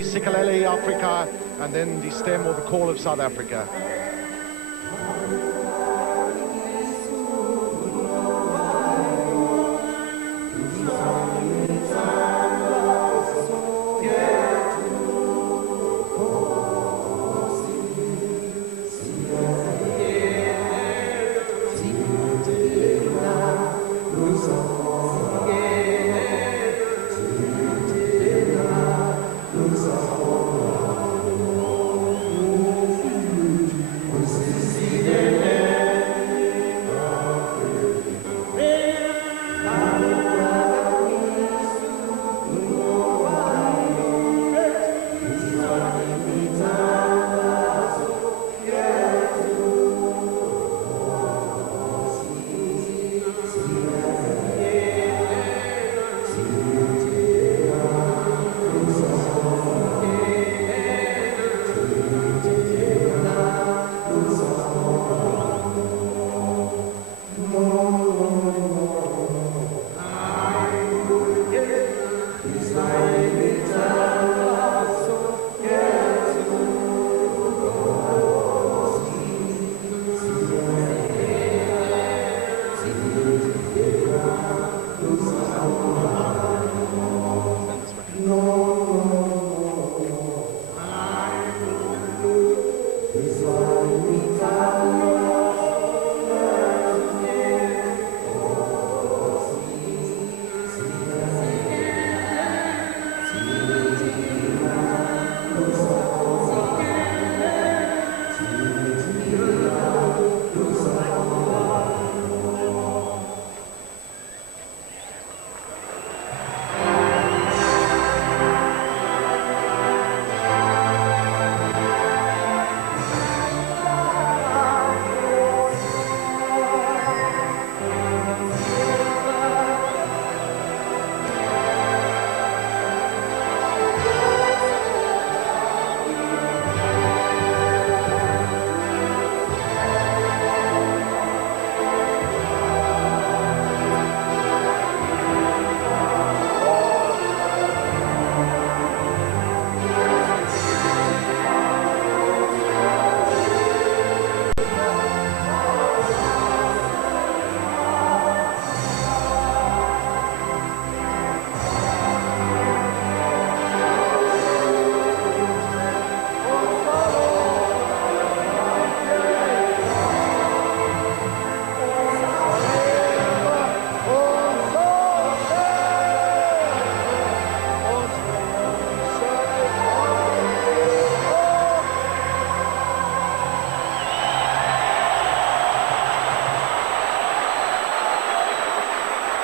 Sikelele Africa, and then the stem or the call of South Africa.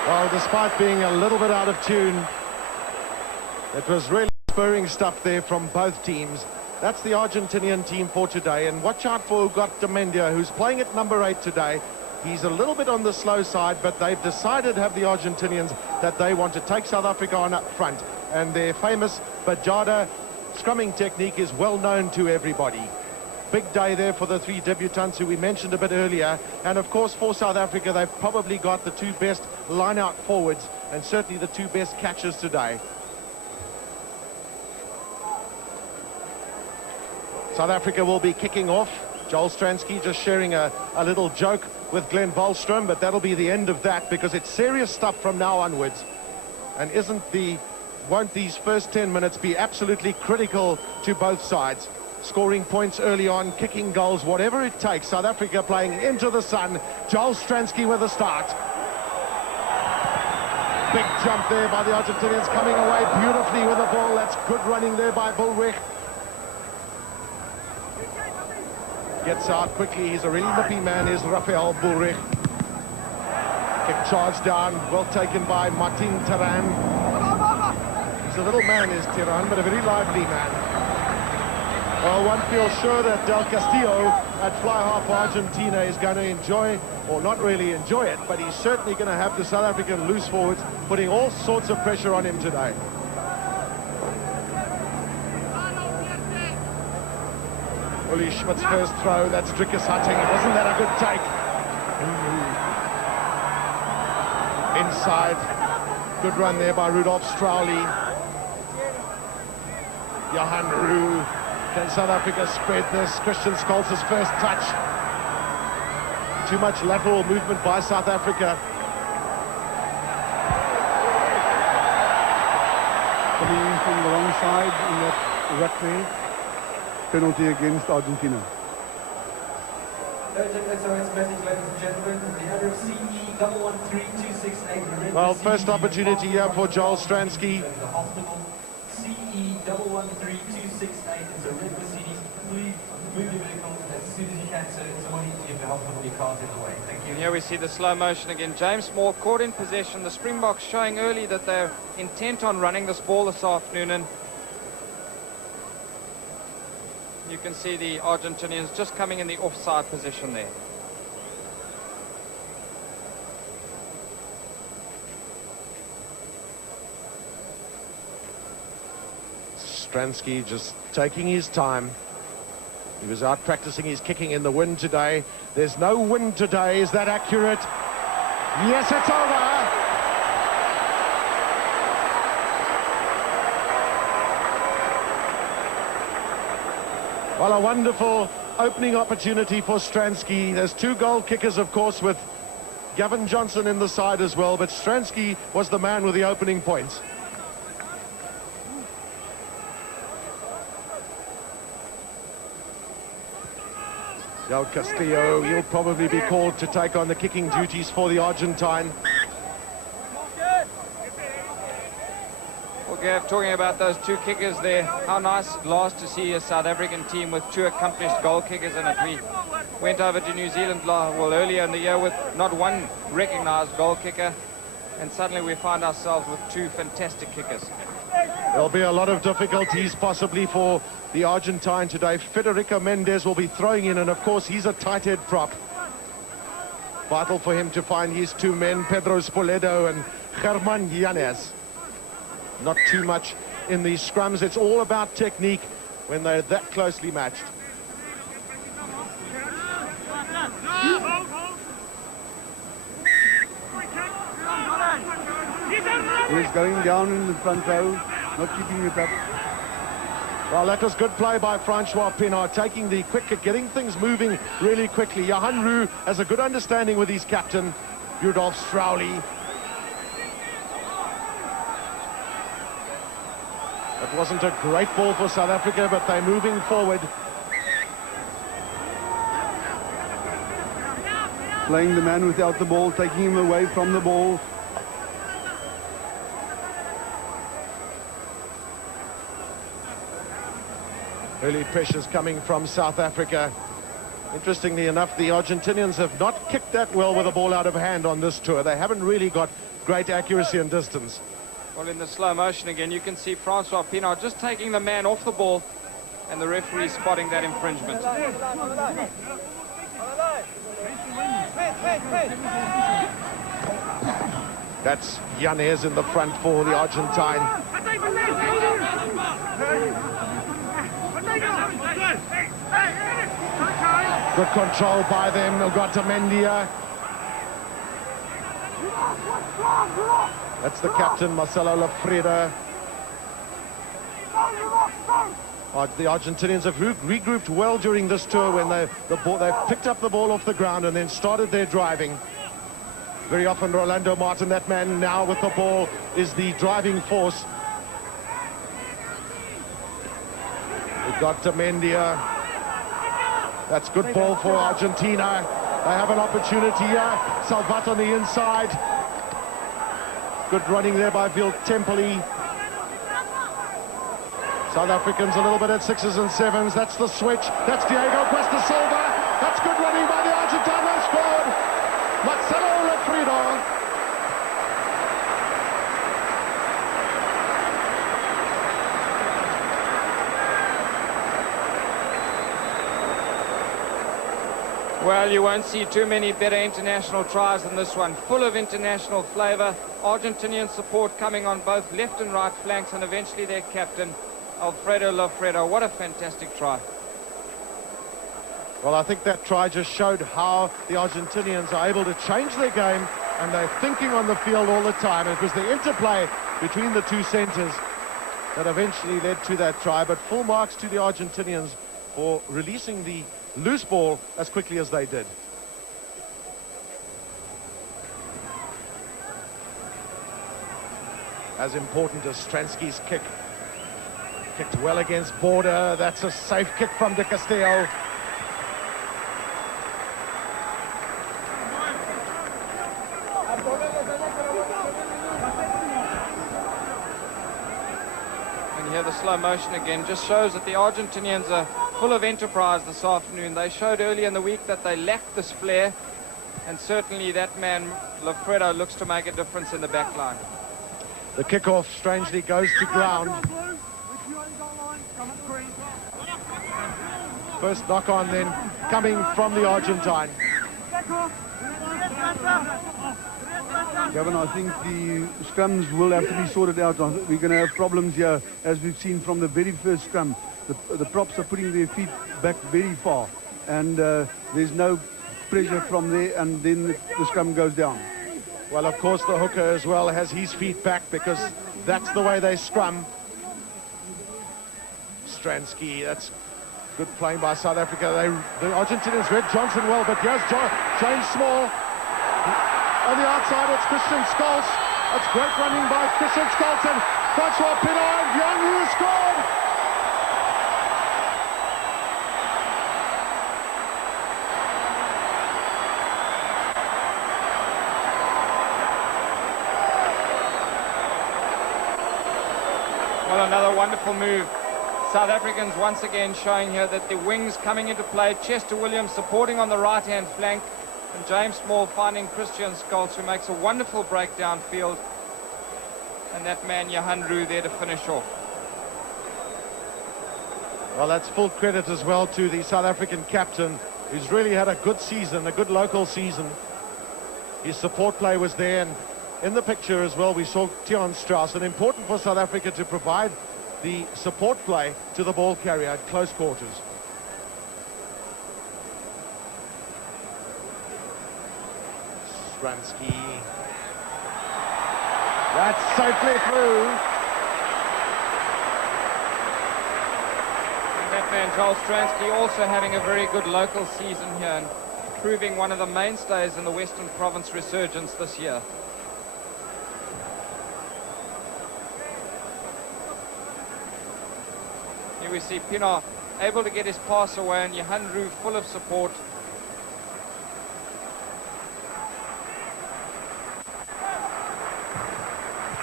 Well, despite being a little bit out of tune, it was really spurring stuff there from both teams. That's the Argentinian team for today. And watch out for Ugat Demendia, who's playing at number 8 today. He's a little bit on the slow side, but they've decided, have the Argentinians, that they want to take South Africa on up front. And their famous Bajada scrumming technique is well known to everybody. Big day there for the 3 debutants who we mentioned a bit earlier. And of course, for South Africa, they've probably got the 2 best line-out forwards and certainly the 2 best catchers today. South Africa will be kicking off. Joel Stransky just sharing a little joke with Glenn Wallstrom, but that'll be the end of that because it's serious stuff from now onwards. And won't these first 10 minutes be absolutely critical to both sides? Scoring points early on, kicking goals, whatever it takes. South Africa playing into the sun. Joel Stransky with a start. Big jump there by the Argentinians, coming away beautifully with the ball. That's good running there by Bullrich. Gets out quickly. He's a really nippy man, is Rafael Bullrich. Kick charge down, well taken by Martin Teran. He's a little man, is Teran, but a very lively man. Well, one feels sure that Del Castillo at fly half Argentina is going to enjoy, or not really enjoy it, but he's certainly going to have the South African loose forwards putting all sorts of pressure on him today. Uli Schmidt's first throw, that's Drickus Hutting. Wasn't that a good take? Inside. Good run there by Rudolf Strauly. Johan Roux. Can South Africa spread this? Christian Scholz's first touch. Too much lateral movement by South Africa. Coming in from the wrong side in that rat trail. Penalty against Argentina. SOS message, ladies and gentlemen, the number of CE 113268. Well, first opportunity here for Joel Stransky. The hospital CE 113268 is a red Mercedes. Please move your vehicle as soon as you can, sir. Somebody give the hospital your cars in the way. Thank you. And here we see the slow motion again. James Small caught in possession. The Springboks showing early that they're intent on running this ball this afternoon, and you can see the Argentinians just coming in the offside position there. Stransky just taking his time. He was out practicing his kicking in the wind today. There's no wind today. Is that accurate? Yes, it's over. Well, a wonderful opening opportunity for Stransky. There's two goal kickers, of course, with Gavin Johnson in the side as well, but Stransky was the man with the opening points. Del Castillo, he'll probably be called to take on the kicking duties for the Argentine. Well, Gav, talking about those two kickers there, how nice last to see a South African team with two accomplished goal kickers in it. We went over to New Zealand earlier in the year with not one recognized goal kicker, and suddenly we find ourselves with two fantastic kickers. There'll be a lot of difficulties possibly for the Argentine today. Federico Mendes will be throwing in, and of course he's a tight head prop. Vital for him to find his two men, Pedro Spoleto and Germán Yanez. Not too much in these scrums. It's all about technique when they're that closely matched. He's going down in the front row, not keeping it up. Well, that was good play by Francois Pienaar, taking the quick kick, getting things moving really quickly. Johan Roux has a good understanding with his captain, Rudolf Strauli. It wasn't a great ball for South Africa, but they're moving forward. Playing the man without the ball, taking him away from the ball. Early pressures coming from South Africa. Interestingly enough, the Argentinians have not kicked that well with the ball out of hand on this tour. They haven't really got great accuracy and distance. Well, in the slow motion again, you can see Francois Pienaar just taking the man off the ball, and the referee spotting that infringement. That's Yanez in the front for the Argentine. Good control by them. Ogata Mendia. That's the captain, Marcelo Lafreda. The Argentinians have regrouped well during this tour when they picked up the ball off the ground and then started their driving. Very often Rolando Martin, that man now with the ball, is the driving force. Ogata Mendia. That's good ball for Argentina. They have an opportunity here. Salvat on the inside. Good running there by Vil Tempeli. South Africans a little bit at 6s and 7s. That's the switch. That's Diego Cuesta Silva. That's good running by the Argentine. They scored. Marcelo Lafreda. Well, you won't see too many better international tries than this one. Full of international flavour. Argentinian support coming on both left and right flanks, and eventually their captain, Alfredo Lafreda. What a fantastic try. Well, I think that try just showed how the Argentinians are able to change their game, and they're thinking on the field all the time. It was the interplay between the two centres that eventually led to that try, but full marks to the Argentinians for releasing the loose ball as quickly as they did. As important as Stransky's kick. Kicked well against Border. That's a safe kick from De Castillo. And here the slow motion again just shows that the Argentinians are full of enterprise this afternoon. They showed early in the week that they lacked this flair, and certainly that man, Lafredo, looks to make a difference in the back line. The kickoff strangely goes to ground. First knock on then coming from the Argentine. Gavin, I think the scrums will have to be sorted out. We're going to have problems here, as we've seen from the very first scrum. The props are putting their feet back very far, and there's no pressure from there, and then the scrum goes down. Well, of course, the hooker as well has his feet back because that's the way they scrum. Stransky, that's good playing by South Africa. The Argentinians read Johnson well, but here's James Small. On the outside, it's Christian Scholz. That's great running by Christian Scholz, and Francois Pienaar and Young who scored. Well, another wonderful move. South Africans once again showing here that the wings coming into play. Chester Williams supporting on the right-hand flank, and James Small finding Christian Scholz, who makes a wonderful break downfield. And that man, Johan Roux, there to finish off. Well, that's full credit as well to the South African captain, who's really had a good season, a good local season. His support play was there, and in the picture as well we saw Tiaan Strauss, and important for South Africa to provide the support play to the ball carrier at close quarters. Stransky. That's safely through. And that man, Joel Stransky, also having a very good local season here and proving one of the mainstays in the Western Province resurgence this year. Here we see Pienaar able to get his pass away, and Johan Roux full of support.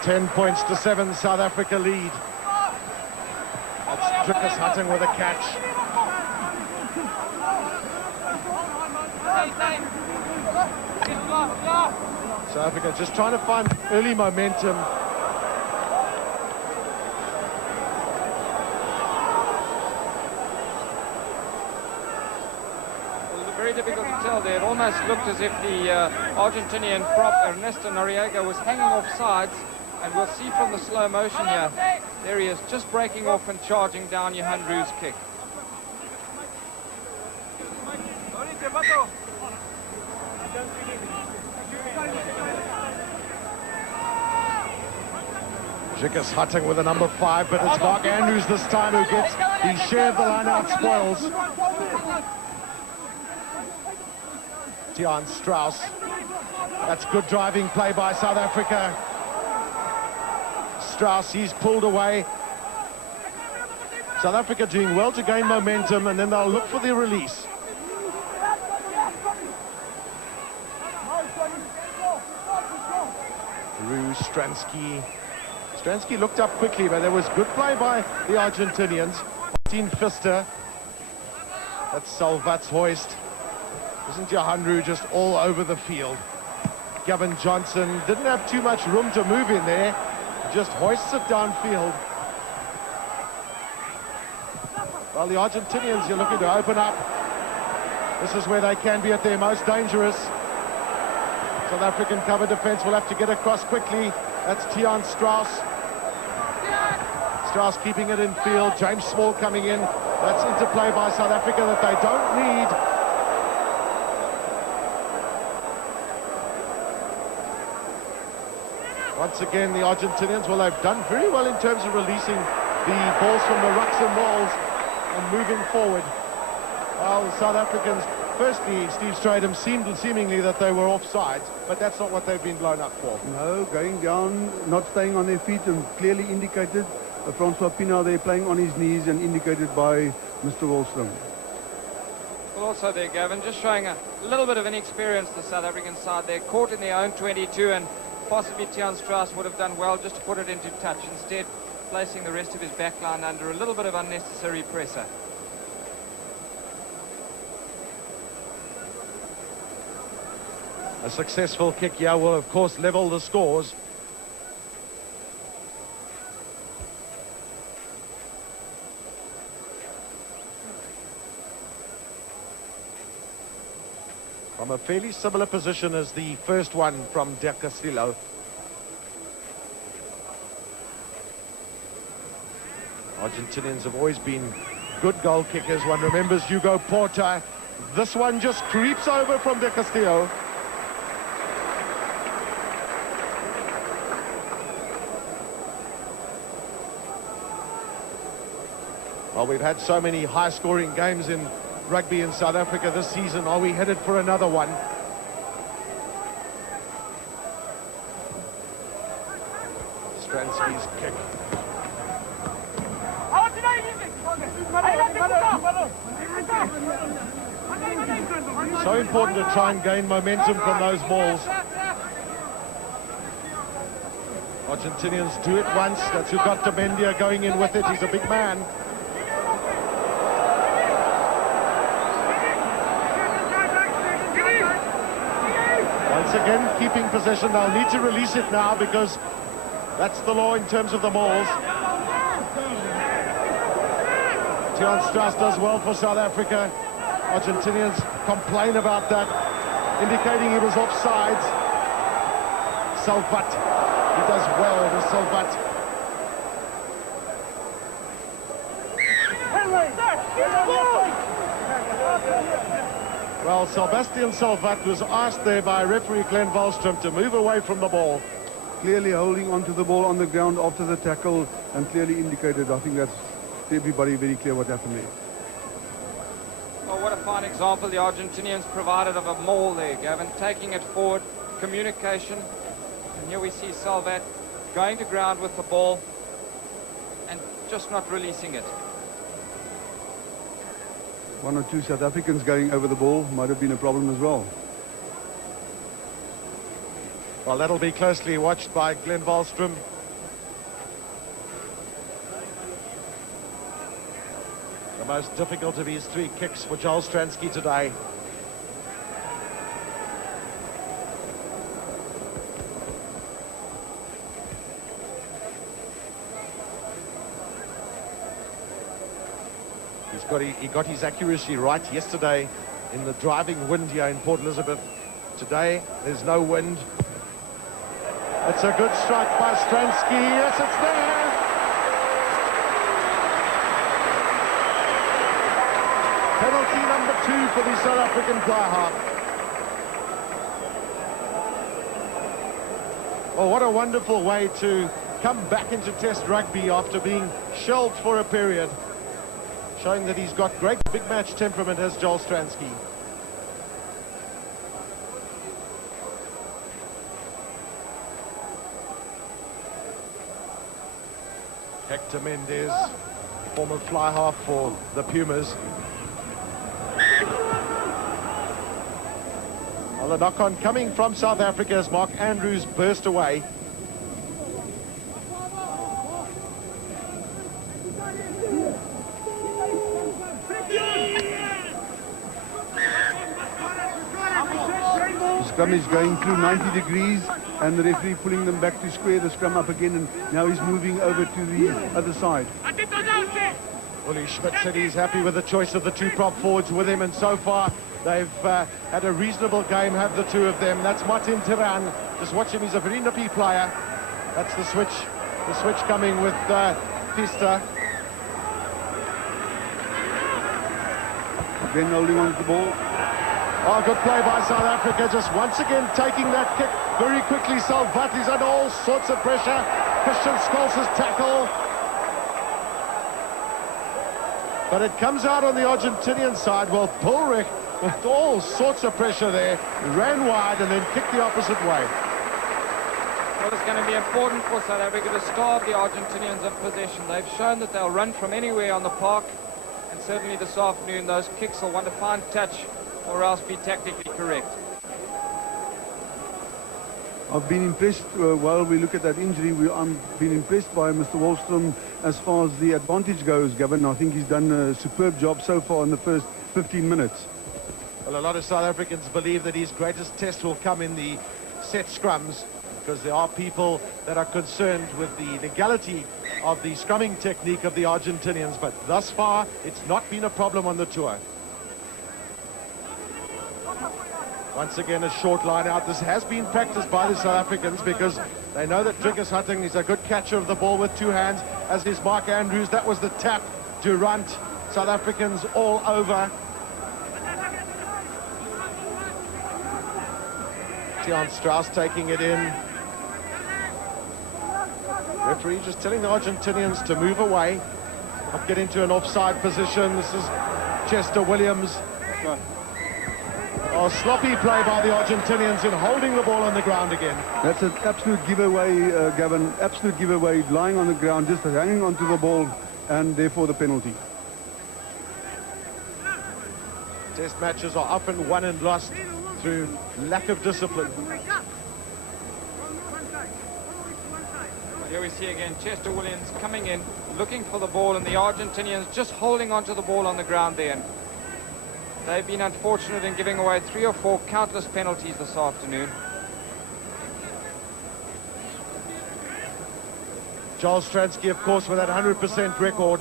Ten points to 7, South Africa lead. That's Drickus Hutton with a catch. South Africa just trying to find early momentum. Very difficult to tell there. It almost looked as if the Argentinian prop Ernesto Noriega was hanging off sides, and we'll see from the slow motion here, there he is, just breaking off and charging down Johan Roux's kick. Drickus Hutton with a number 5, but it's Mark Andrews this time who gets the share of the line-out spoils. Tiaan Strauss. That's good driving play by South Africa. Strauss, he's pulled away. South Africa doing well to gain momentum, and then they'll look for the release. Roux, Stransky. Stransky looked up quickly, but there was good play by the Argentinians. Martin Pfister. That's Salvat's hoist. Isn't Johan Roux just all over the field? Gavin Johnson didn't have too much room to move in there. Just hoists it downfield. Well, the Argentinians, you're looking to open up. This is where they can be at their most dangerous. South African cover defense will have to get across quickly. That's Tiaan Strauss. Strauss keeping it in field. James Small coming in. That's interplay by South Africa that they don't need. Once again, the Argentinians, well, they've done very well in terms of releasing the balls from the rucks and walls and moving forward. Well, the South Africans, firstly, Steve Stradham seemingly that they were offsides, but that's not what they've been blown up for. No, going down, not staying on their feet, and clearly indicated. Francois Pienaar there playing on his knees and indicated by Mr. Wallstrom. Well, also there, Gavin, just showing a little bit of inexperience, the South African side. They're caught in their own 22, and possibly Tiaan Strauss would have done well just to put it into touch, instead placing the rest of his back line under a little bit of unnecessary pressure. A successful kick here will, of course, level the scores. From a fairly similar position as the first one from De Castillo. Argentinians have always been good goal kickers. One remembers Hugo Porta. This one just creeps over from De Castillo. Well, we've had so many high-scoring games in rugby in South Africa this season. Are we headed for another one? Stransky's kick. So important to try and gain momentum from those balls. Argentinians do it once. That's who got Mendia going in with it. He's a big man. Once again, keeping possession. They'll need to release it now because that's the law in terms of the mauls. Tiaan Strauss does well for South Africa. Argentinians complain about that, indicating he was offsides. Salvat, he does well to Salvat. Well, Sebastian Salvat was asked there by referee Glenn Wallstrom to move away from the ball. Clearly holding onto the ball on the ground after the tackle, and clearly indicated. I think that's everybody very clear what happened there. Well, what a fine example the Argentinians provided of a maul there, Gavin, taking it forward, communication, and here we see Salvat going to ground with the ball and just not releasing it. One or two South Africans going over the ball might have been a problem as well. Well, that'll be closely watched by Glenn Wallstrom. The most difficult of his three kicks for Joel Stransky today. He got his accuracy right yesterday in the driving wind here in Port Elizabeth. Today, there's no wind. It's a good strike by Stransky. Yes, it's there. Penalty number 2 for the South African fly half. Well, what a wonderful way to come back into Test rugby after being shelved for a period. Showing that he's got great big match temperament as Joel Stransky. Hector Mendes, former fly half for the Pumas. Well, the knock-on coming from South Africa as Mark Andrews burst away. The scrum is going through 90 degrees and the referee pulling them back to square the scrum up again, and now he's moving over to the other side. Uli Schmidt said he's happy with the choice of the two prop forwards with him, and so far they've had a reasonable game, have the two of them. That's Martin Tiran. Just watch him, he's a very nippy player. That's the switch coming with Pista. Then holding on to the ball. Oh, good play by South Africa, just once again taking that kick Very quickly, Salvati's under all sorts of pressure. Christian Scholz's tackle. But it comes out on the Argentinian side. Well, Bullrich, with all sorts of pressure there, ran wide and then kicked the opposite way. Well, it's going to be important for South Africa to starve the Argentinians of possession. They've shown that they'll run from anywhere on the park, and certainly this afternoon those kicks will want to find touch or else be tactically correct. I've been impressed, while we look at that injury, I'm been impressed by Mr. Wallstrom as far as the advantage goes, Gavin. I think he's done a superb job so far in the first 15 minutes. Well, a lot of South Africans believe that his greatest test will come in the set scrums, because there are people that are concerned with the legality of the scrumming technique of the Argentinians, but thus far it's not been a problem on the tour. Once again, a short line out. This has been practiced by the South Africans because they know that Dricus Hutting is a good catcher of the ball with two hands, as is Mark Andrews. That was the tap. Durant, South Africans all over. Tiaan Strauss taking it in. Referee just telling the Argentinians to move away, not get into an offside position. This is Chester Williams. Oh, sloppy play by the Argentinians in holding the ball on the ground again. That's an absolute giveaway, Gavin. Absolute giveaway, lying on the ground, just hanging onto the ball, and therefore the penalty. Test matches are often won and lost through lack of discipline. Here we see again Chester Williams coming in, looking for the ball, and the Argentinians just holding onto the ball on the ground there. They've been unfortunate in giving away 3 or 4 countless penalties this afternoon. Charles Stransky, of course, with that 100% record.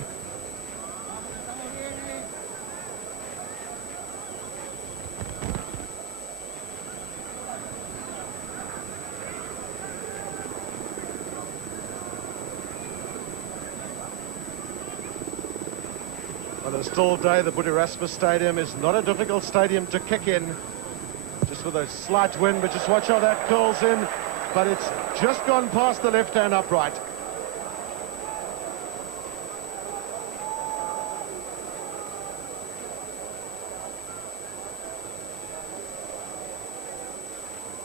On a still day, the Boet Erasmus Stadium is not a difficult stadium to kick in. Just with a slight wind, but just watch how that curls in. But it's just gone past the left-hand upright.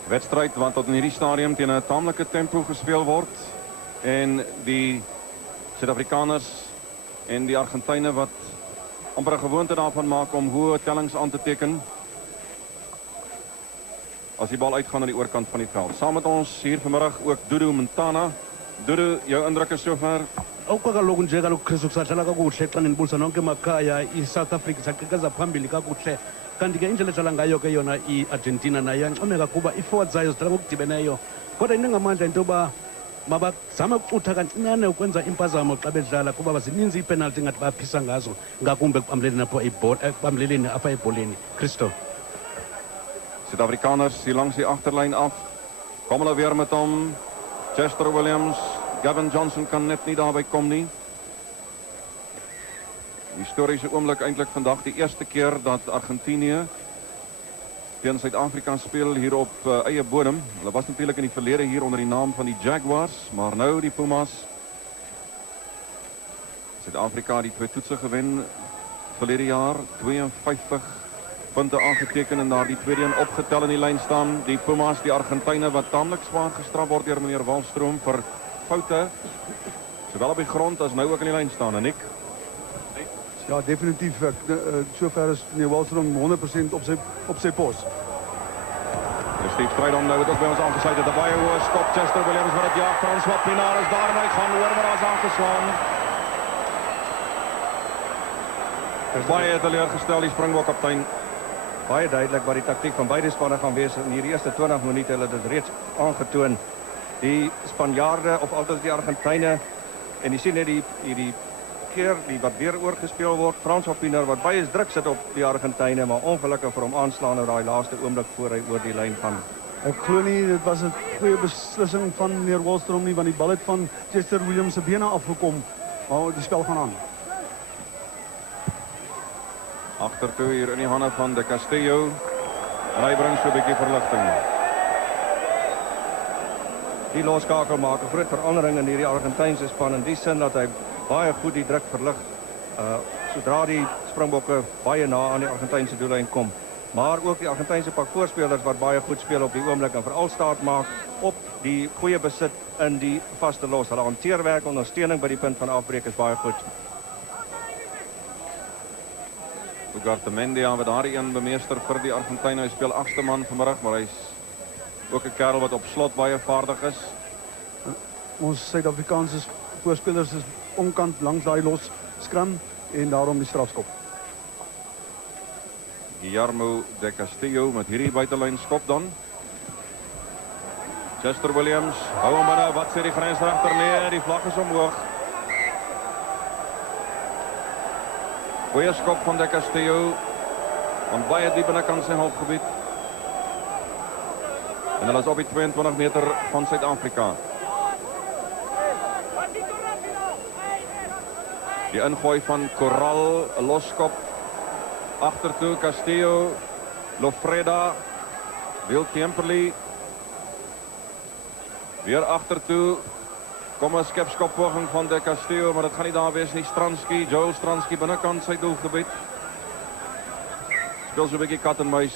Wedstrijd wat tot in hierdie stadium teen 'n taamlike tempo gespeel word, en die Suid-Afrikaners en die Argentyne wat amper 'n gewoonte daarvan maak om hoë tellings aan te teken as die bal uitgaan aan die oorkant van die veld. Saam met ons hier vanmiddag ook Dudu Montana. Dudu, jou indrukke sover? Kaloku nje kaloku Chris usadlala kakuhle xa ninibusa nonke emakhaya iSouth Africa saqhekeza phambili kakuhle, kanti ke indlela edlala ngayo ke yona iArgentina nayo yancomeka kuba i-forward zayo zidlala ngokudibeneyo, kodwa into engamandla into yoba mabazama ukucutha kancinyane ukwenza impazamo xa bedlala kuba zininzi iipenalti ngathi bayaphisa ngazo, ngakumbi ekubambeleleni apha ebholeni. Christo. Suid-Afrikaners hier langs die agterlyn af. Kom hulle weer met hom. Chester Williams, Gavin Johnson kan net nie daarby kom nie. Historiese oomblik eintlik vandag, die eerste keer dat Argentinië teen Suid-Afrika speel hier op eie bodem. Hulle was natuurlik in die verlede hier onder die naam van die Jaguars, maar nou die Pumas. Suid-Afrika die 2 toetse gewen verlede jaar, 52 punte aangeteken en daar die tweede een opgetel in die lyn staan. Die Pumas, die Argentyne wat taamlik zwaar gestraf word deur meneer Wallstrom vir foute, sowel op die grond as nou ook in die lyn staan. En Nick? Ja, definitief. Sover is meneer Wallstrom 100% op sy pos. Steve Strydom nou het ook by ons aangesluit. Het 'n baie hoë skop. Chester Williams wat dit jaag. François Pinaar is daar en hy gaan hoor maar as aangeslaan. Baie teleurgestel die Springbok kaptein. Baie duidelik wat die taktiek van beide spanne gaan wees in hierdie eerste 20 minute. Hulle het dit reeds aangetoon. Die Spanjaarde of altyd die Argentyne, en jy sien net hierdie keer die wat weer oorgespeel word. François Pinaar wat baie druk sit op die Argentyne, maar ongelukkig vir hom aanslaan op daai laaste oomblik voor hy oor die lyn gaan. Ek glo nie dit was 'n goeie beslissing van meneer Wallstrom nie, want die bal het van Chester Williams se bene afgekom. Maar die spel gaan aan. Agtertoe hier in die hande van De Castillo. En hy bring so 'n bietjie verligting. Die loskakel maak 'n groot verandering in hierdie Argentynse span in die sin dat hy baie goed die druk verlig sodra die Springbokke baie na aan die Argentynse doellyn kom. Maar ook die Argentynse pak voorspelers wat baie goed speel op die oomblik en veral staat maak op die goeie besit in die vaste los. Hulle hanteerwerk, ondersteuning by die punt van afbreek is baie goed. Ugarte Mendia wat daar een bemeester vir die Argentyne. Hy speel 8ste man vanmiddag, maar hy's ook 'n kerel wat op slot baie vaardig is. Ons Suid-Afrikaanse voorspelers is onkant langs daai los skram en daarom die strafskop. Guillermo de Castillo met hierdie buitelyn skop dan. Chester Williams hou hom binne. Wat sê die grensregter? Nee, die vlag is omhoog. Goeie skop van de Castillo. Van baie diep binnekant sy halfgebied. En hulle is op die 22 meter van Suid-Afrika. Die ingooi van Corral, 'n loskop. Agtertoe Castillo, Lofreda, Will Kemperley. Weer agtertoe. Kom 'n skepskoppoging van de Castillo, maar dit gaan nie daar wees nie. Stransky, Joel Stransky binnekant sy doelgebied. Speel so 'n bietjie kat en muis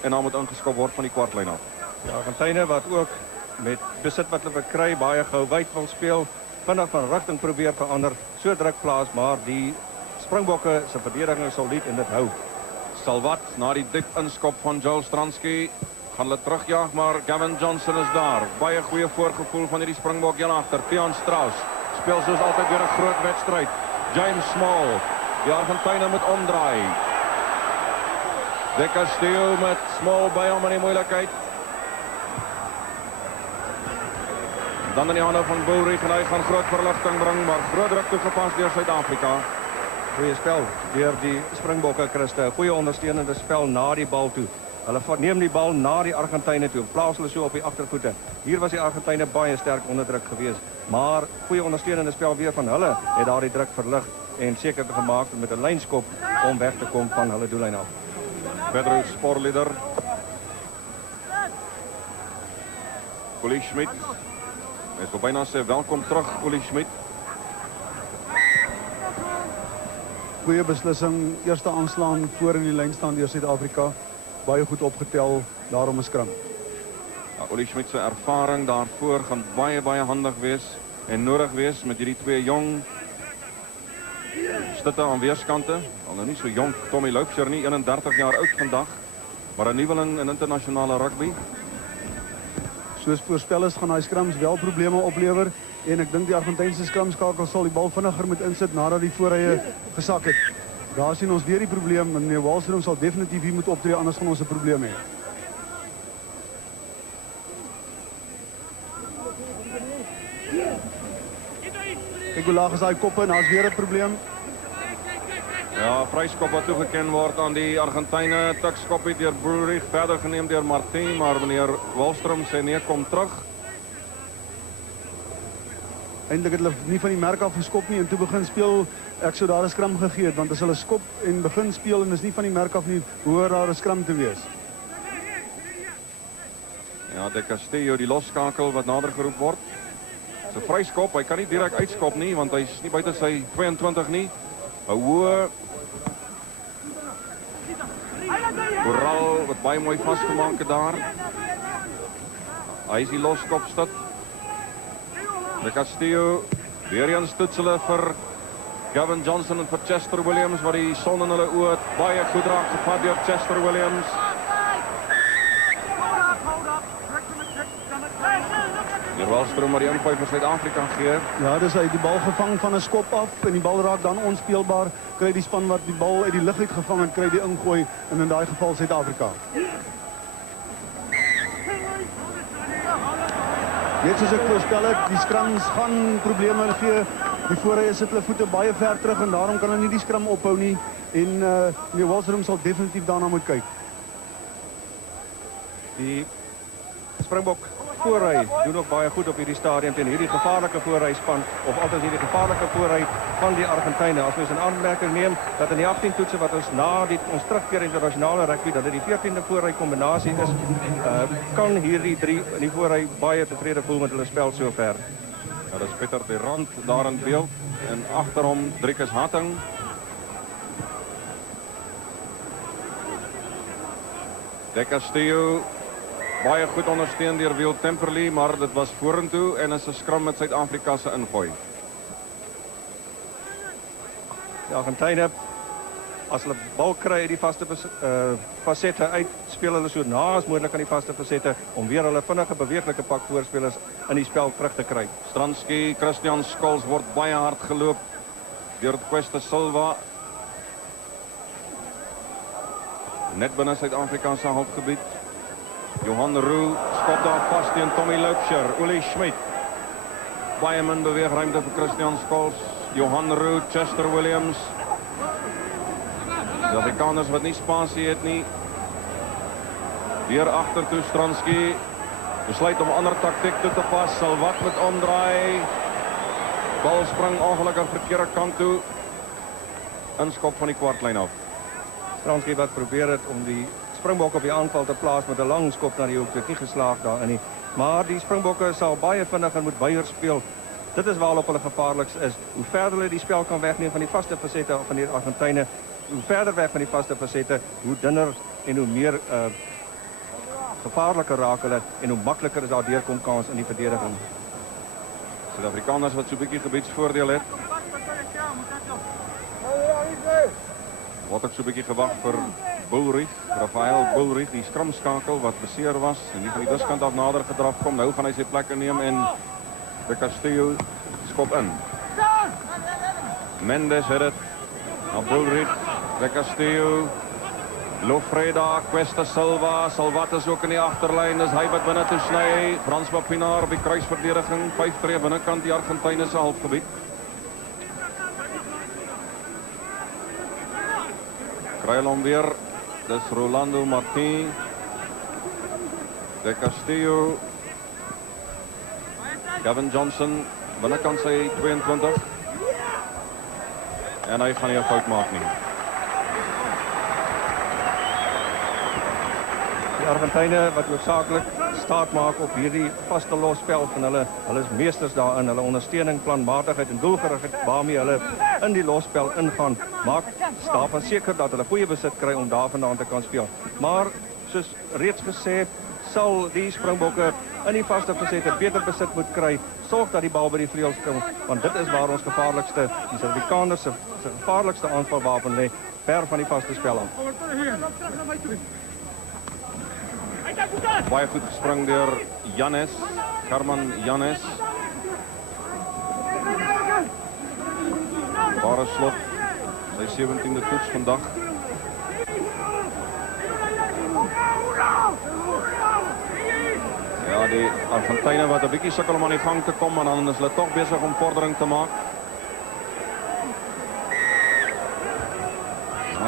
en dan moet ingeskop word van die kwartlyn af. Die Argentyne wat ook met besit wat hulle verkry baie gou wyd wil speel, vinnig van rigting probeer verander, so druk plaas, maar die Springbokke se verdediging is solied en dit hou. Salvat na die diep inskop van Joel Stransky. Gaan hulle terugjaag, maar Gavin Johnson is daar. Baie goeie voorgevoel van hierdie Springbok heel agter. Theon Strauss speel soos altyd weer 'n groot wedstryd. James Small, die Argentyne moet omdraai. De Castillo met Small by hom in die moeilikheid. Dan in die hande van Bullrich en hy gaan groot verligting bring, maar groot druk toegepas deur Suid-Afrika. Goeie spel deur die Springbokke, Christe. Goeie ondersteunende spel na die bal toe. Hulle neem die bal na die Argentyne toe. Plaas hulle so op die agtervoete. Hier was die Argentyne baie sterk onder druk gewees, maar goeie ondersteunende spel weer van hulle het daardie druk verlig en seker gemaak met 'n lynskop om weg te kom van hulle doellyn af. Pedro Sporleader. Collie Schmidt. Hy is byna sê welkom terug, Collie Schmidt. Goeie beslissing, eerste aanslaan voor in die lyn staan deur Suid-Afrika. Baie goed opgetel, daarom 'n skram. Ja, Collie Schmidt se ervaring daarvoor gaan baie handig wees en nodig wees met hierdie twee jong stutte aan weerskante. Al nou nie so jonk Tommy Loubser nie, 31 jaar oud vandag, maar 'n nuweling in internasionale rugby. Soos voorspellers gaan daai skrams wel probleme oplewer en ek dink die Argentynse skramskakel sal die bal vinniger moet insit nadat die voorrye gesak het. Daar sien ons weer die probleem en meneer Wallstrom sal definitief hier moet optree, anders gaan ons 'n probleem hê. Kyk hoe laag is daai koppe en daar's weer 'n probleem. Ja, vryskop wat toegeken word aan die Argentyne. Tikskoppie deur Bullrich, verder geneem deur Martin, maar meneer Wallstrom sê nee, kom terug. Eintlik het hulle nie van die merk af geskop nie en toe begin speel. Ek sou daar 'n skram gegee het, want as hulle skop en begin speel en is nie van die merk af nie, hoor daar 'n skram te wees. Ja, de Castillo, die loskakel wat nader geroep word. Dis 'n vryskop, hy kan nie direk uitskop nie, want hy's nie buite sy 22 nie. 'n hoë Corral wat baie mooi vasgemaak het daar. Hy is die loskopstuk. De Castillo, weer eens toets hulle vir Gavin Johnson en vir Chester Williams, wat die son in hulle oë baie goed raak gevat deur Chester Williams. Die Wallstrom maar die ingooi vir Suid-Afrika gee. Ja, dis hy die bal gevang van 'n skop af en die bal raak dan onspeelbaar. Kry die span wat die bal uit die lug uit gevang het, kry die ingooi en in daai geval Suid-Afrika. Net soos ek voorspel het, die skrams gaan probleme gee. Die voorrye sit hulle voete baie ver terug en daarom kan hulle nie die skram ophou nie. En meneer Wallstrom sal definitief daarna moet kyk. Die Springbok voorry doen ook baie goed op hierdie stadium teen hierdie gevaarlike voorryspan of altyd hierdie gevaarlike voorry van die Argentyne. As ons in aanmerking neem dat in die 18 toetse wat ons na ons terugkeer internasionale rugby dat dit die 14de voorry kombinasie is, kan hierdie drie in die voorry baie tevrede voel met hulle spel sover. Ja, dat is Pieter de Rand daar in beeld en agter hom Driekus Hatting. De Castillo baie goed ondersteun deur Will Temperley, maar dit was vorentoe en is 'n skram met Suid-Afrika se ingooi. Die Argentyne, as hulle bal kry uit die vaste fasette uit, speel hulle so na as moontlik aan die vaste fasette om weer hulle vinnige beweeglike pak voorspelers in die spel terug te kry. Stransky, Christian Scholes word baie hard geloop deur Cuesta Silva. Net binne Suid-Afrika se halfgebied. Johan Roux skop daar vas teen Tommy Loubser. Uli Schmidt. Baie min beweegruimte vir Christian Scholes. Johan Roux, Chester Williams. Die Afrikaners wat nie spasie het nie. Weer agtertoe Stransky. Besluit om ander taktiek toe te pas. Salvat met omdraai. Bal spring ongelukkig verkeerde kant toe. Inskop van die kwartlyn af. Stransky wat probeer het om die Springbokke op die aanval te plaas met 'n lang skop na die hoek. Dit nie geslaag daarin nie. Maar die Springbokke sal baie vinniger moet weier speel. Dit is waarop hulle gevaarlikst is. Hoe verder hulle die spel kan wegneem van die vaste fasette van die Argentyne, hoe verder weg van die vaste fasette, hoe dunner en hoe meer gevaarliker raak hulle en hoe makliker is daar deurkomkans in die verdediging. Suid-Afrikaners wat so 'n bietjie gebiedsvoordeel het. Word ook so 'n bietjie gewag vir Bullrich, Rafael Bullrich, die skramskakel wat beseer was en die van die diskant af nader gedraf kom. Nou gaan hy sy plek inneem en De Castillo skop in. Mendes het dit. Na Bullrich, De Castillo, Lofreda, Cuesta Silva, Salvat is ook in die agterlyn. Dis hy wat binne toe sny. Frans Pinaar op die kruisverdediging, 5 tree binnekant die Argentyne se halfgebied. Kry hulle hom weer. Dis Rolando Martin. De Castillo. Gavin Johnson, binnekant sy 22. En hy gaan nie 'n fout maak nie. Die Argentyne wat hoofsaaklik staat maak op hierdie vaste losspel van hulle. Hulle is meesters daarin. Hulle ondersteuning, planmatigheid en doelgerigtheid waarmee hulle in die losspel ingaan, maak daarvan seker dat hulle goeie besit kry om daarvandaan te kan speel. Maar soos reeds gesê, sal die Springbokke in die vaste fasette beter besit moet kry. Sorg dat die bal by die vleuels kom, want dit is waar ons gevaarlikste, die Suid-Afrikaners se gevaarlikste aanvalwapen lê, ver van die vaste spel af. Baie goed gespring deur Jannes, Herman Jannes. Daar is slot, sy 17de toets vandag. Ja, die Argentyne wat 'n bietjie sukkel om aan die gang te kom, en dan is hulle tog besig om vordering te maak.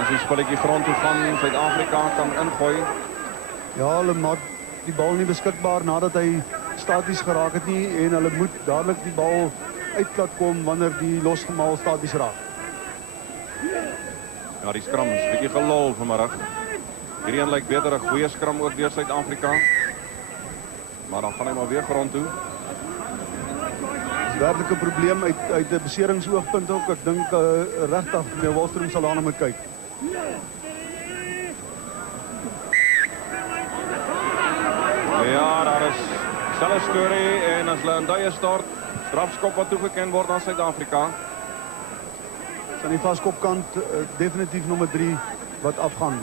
As die spelletjie grond toe gaan, Suid-Afrika kan ingooi. Ja, hulle maak die bal nie beskikbaar nadat hy staties geraak het nie en hulle moet dadelik die bal uitlaat kom wanneer die losgemaal staties raak. Ja, die skram is 'n bietjie gelol vanmiddag. Hierdie een lyk beter 'n goeie skram ook deur Suid-Afrika. Maar dan gaan hy maar weer grond toe. Dis werklik 'n probleem uit 'n beseringsoogpunt ook. Ek dink regtig meneer Wallström sal daarna moet kyk. Ja, daar is selfe storie en as hulle in duie stort, strafskop wat toegeken word aan Suid-Afrika. Aan die vaskopkant definitief nommer 3 wat afgaan.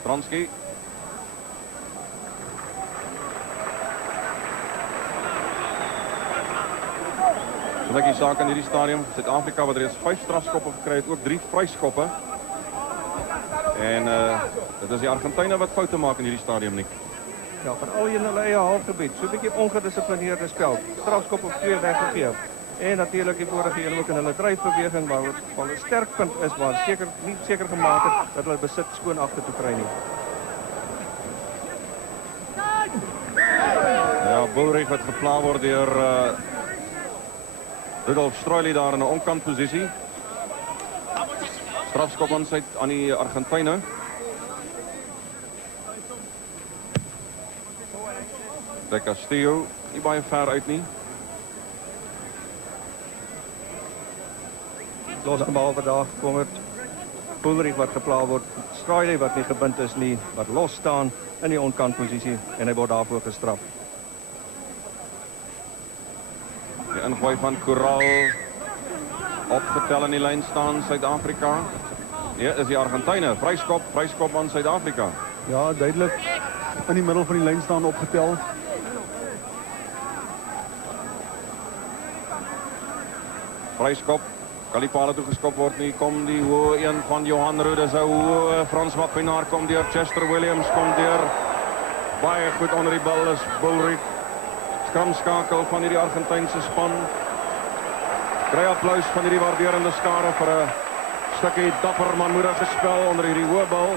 Stransky. So lyk die saak in hierdie stadium. Suid-Afrika wat reeds 5 strafskoppe gekry het, ook 3 vryskoppe. En dit is die Argentyne wat foute maak in hierdie stadium nie. Ja, van al in hulle eie halfgebied. So 'n bietjie ongedisciplineerde spel. Strafskop op 2 weggegee. En natuurlik die vorige een ook in hulle dryfbeweging waar hulle 'n sterk punt is waar nie seker gemaak het dat hulle besit skoon agter toe kry nie. Ja, Bullrich wat gepla word deur Rudolf Streuly daar in 'n onkant posisie. Strafskop aan die Argentyne. De Castillo, nie baie ver uit nie. Losse bal wat daar gekom het. Bullrich wat gepla word. Streuly wat nie gebind is nie, wat los staan in die onkant posisie en hy word daarvoor gestraf. Die ingooi van Corral opgetel in die lyn staan Suid-Afrika. Nee, is die Argentyne. Vryskop aan Suid-Afrika. Ja, duidelik in die middel van die lyn staan opgetel. Vryskop, kan die pale toegeskop word nie, kom die hoë een van Johan Roux, dis 'n hoë Franswat Pienaar kom deur, Chester Williams kom deur. Baie goed onder die bal is Bullrich. Skramskakel van hierdie Argentynse span. Kry applaus van hierdie waarderende skare vir 'n stukkie dapper manmoedige spel onder hierdie hoë bal.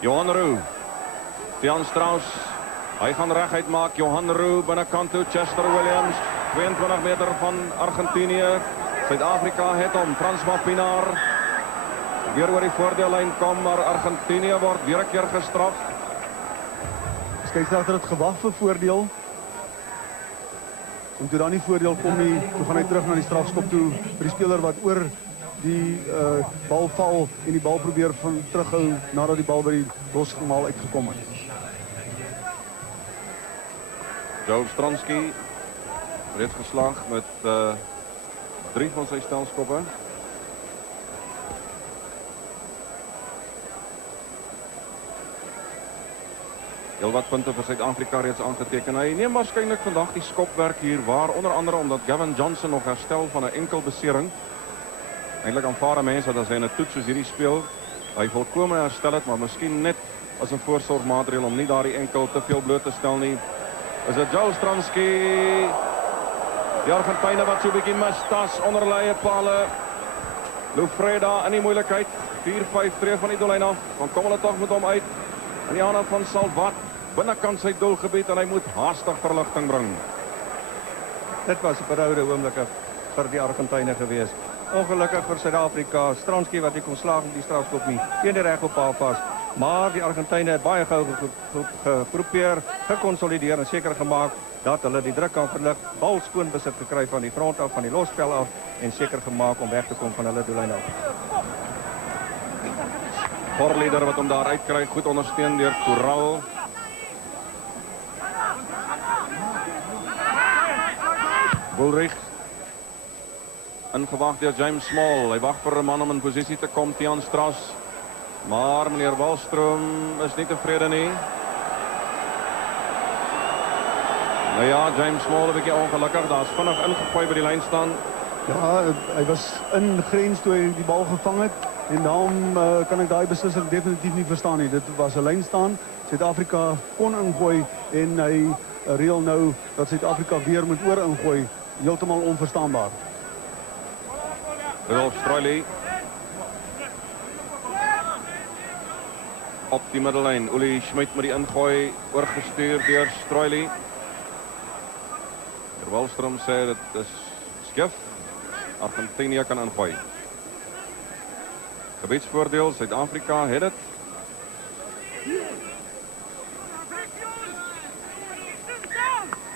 Johan Roux, Tian Strauss, hy gaan reguit maak, Johan Roux binnekant toe, Chester Williams, 22 meter van Argentinië, Suid-Afrika het hom, Franswat Pienaar, weer oor die voordeellyn kom, maar Argentinië word weer 'n keer gestraf. Skeieregter het gewag vir voordeel. En toe dan nie voordeel kom nie, toe gaan hy terug na die strafskop toe vir die speler wat oor die bal val en die bal probeer van terughou nadat die bal by die losgemaal uitgekom het. Joe Stransky reeds geslag met 3 van sy stelskoppe. Heel wat punte vir Suid-Afrika reeds aangeteken. Hy neem waarskynlik vandag die skopwerk hier waar, onder andere omdat Gavin Johnson nog herstel van 'n enkel besering. Eintlik aanvaar mense dat as hy in 'n toets soos hierdie speel, hy volkome herstel het, maar miskien net as 'n voorsorgmaatreël om nie daardie enkel te veel bloot te stel nie. Is dit Joe Stransky, die Argentyne wat so 'n bietjie mistas onder leie pale. Lufreda in die moeilikheid, 4-5 tree van die doellyn af, dan kom hulle tog met hom uit. In die hande van Salvat, binnekant sy doelgebied en hy moet haastig verligting bring. Dit was 'n beroude oomblikke vir die Argentyne gewees. Ongelukkig vir Suid-Afrika, Stransky wat nie kon slaag met die strafskop nie, teen die reg op paal vas. Maar die Argentyne het baie gou gegroepeer, gekonsolideer en seker gemaak dat hulle die druk kan verlig, bal skoon besit gekry van die grond af, van die losspel af en seker gemaak om weg te kom van hulle doellyn af. Voorleider wat hom daar uitkry, goed ondersteun deur Corral. Bullrich ingewag deur James Small. Hy wag vir 'n man om in posisie te kom, Tian Strauss. Maar meneer Wallström is nie tevrede nie. Nou ja, James Small 'n bietjie ongelukkig. Daar's vinnig ingegooi by die lyn staan. Ja, hy was in grens toe hy die bal gevang het. En daarom kan ek daai beslissing definitief nie verstaan nie. Dit was 'n lyn staan. Suid-Afrika kon ingooi en hy reël nou dat Suid-Afrika weer moet oor ingooi. Heeltemal onverstaanbaar. Rudolf Streuly. Op die middellyn. Uli Schmidt met die ingooi oorgestuur deur Streuly. Wallström sê dit is skif. Argentinië kan ingooi. Gebiedsvoordeel, Suid-Afrika het dit.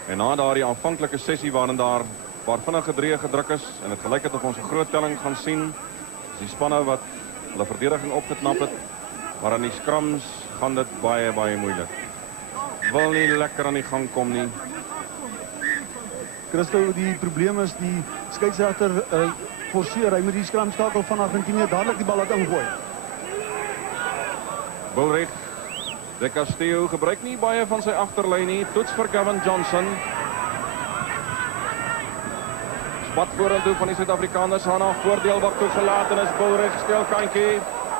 En na daardie aanvanklike sessie waarin daar 'n paar vinnige drieë gedruk is en dit gelyk het of ons 'n groot telling gaan sien, is die spanne wat hulle verdediging opgeknap het, maar aan die skrams gaan dit baie moeilik. Wil nie lekker aan die gang kom nie. Christo, die probleem is die skeieregter forceer, hy moet die skramskakel van Argentinië dadelik die bal laat ingooi. Bullrich, De Castillo gebruik nie baie van sy agterlyn nie. Toets vir Gavin Johnson. Spat vorentoe van die Suid-Afrikaners, aan haar voordeel wat toegelaat en is Bullrich stelkantjie.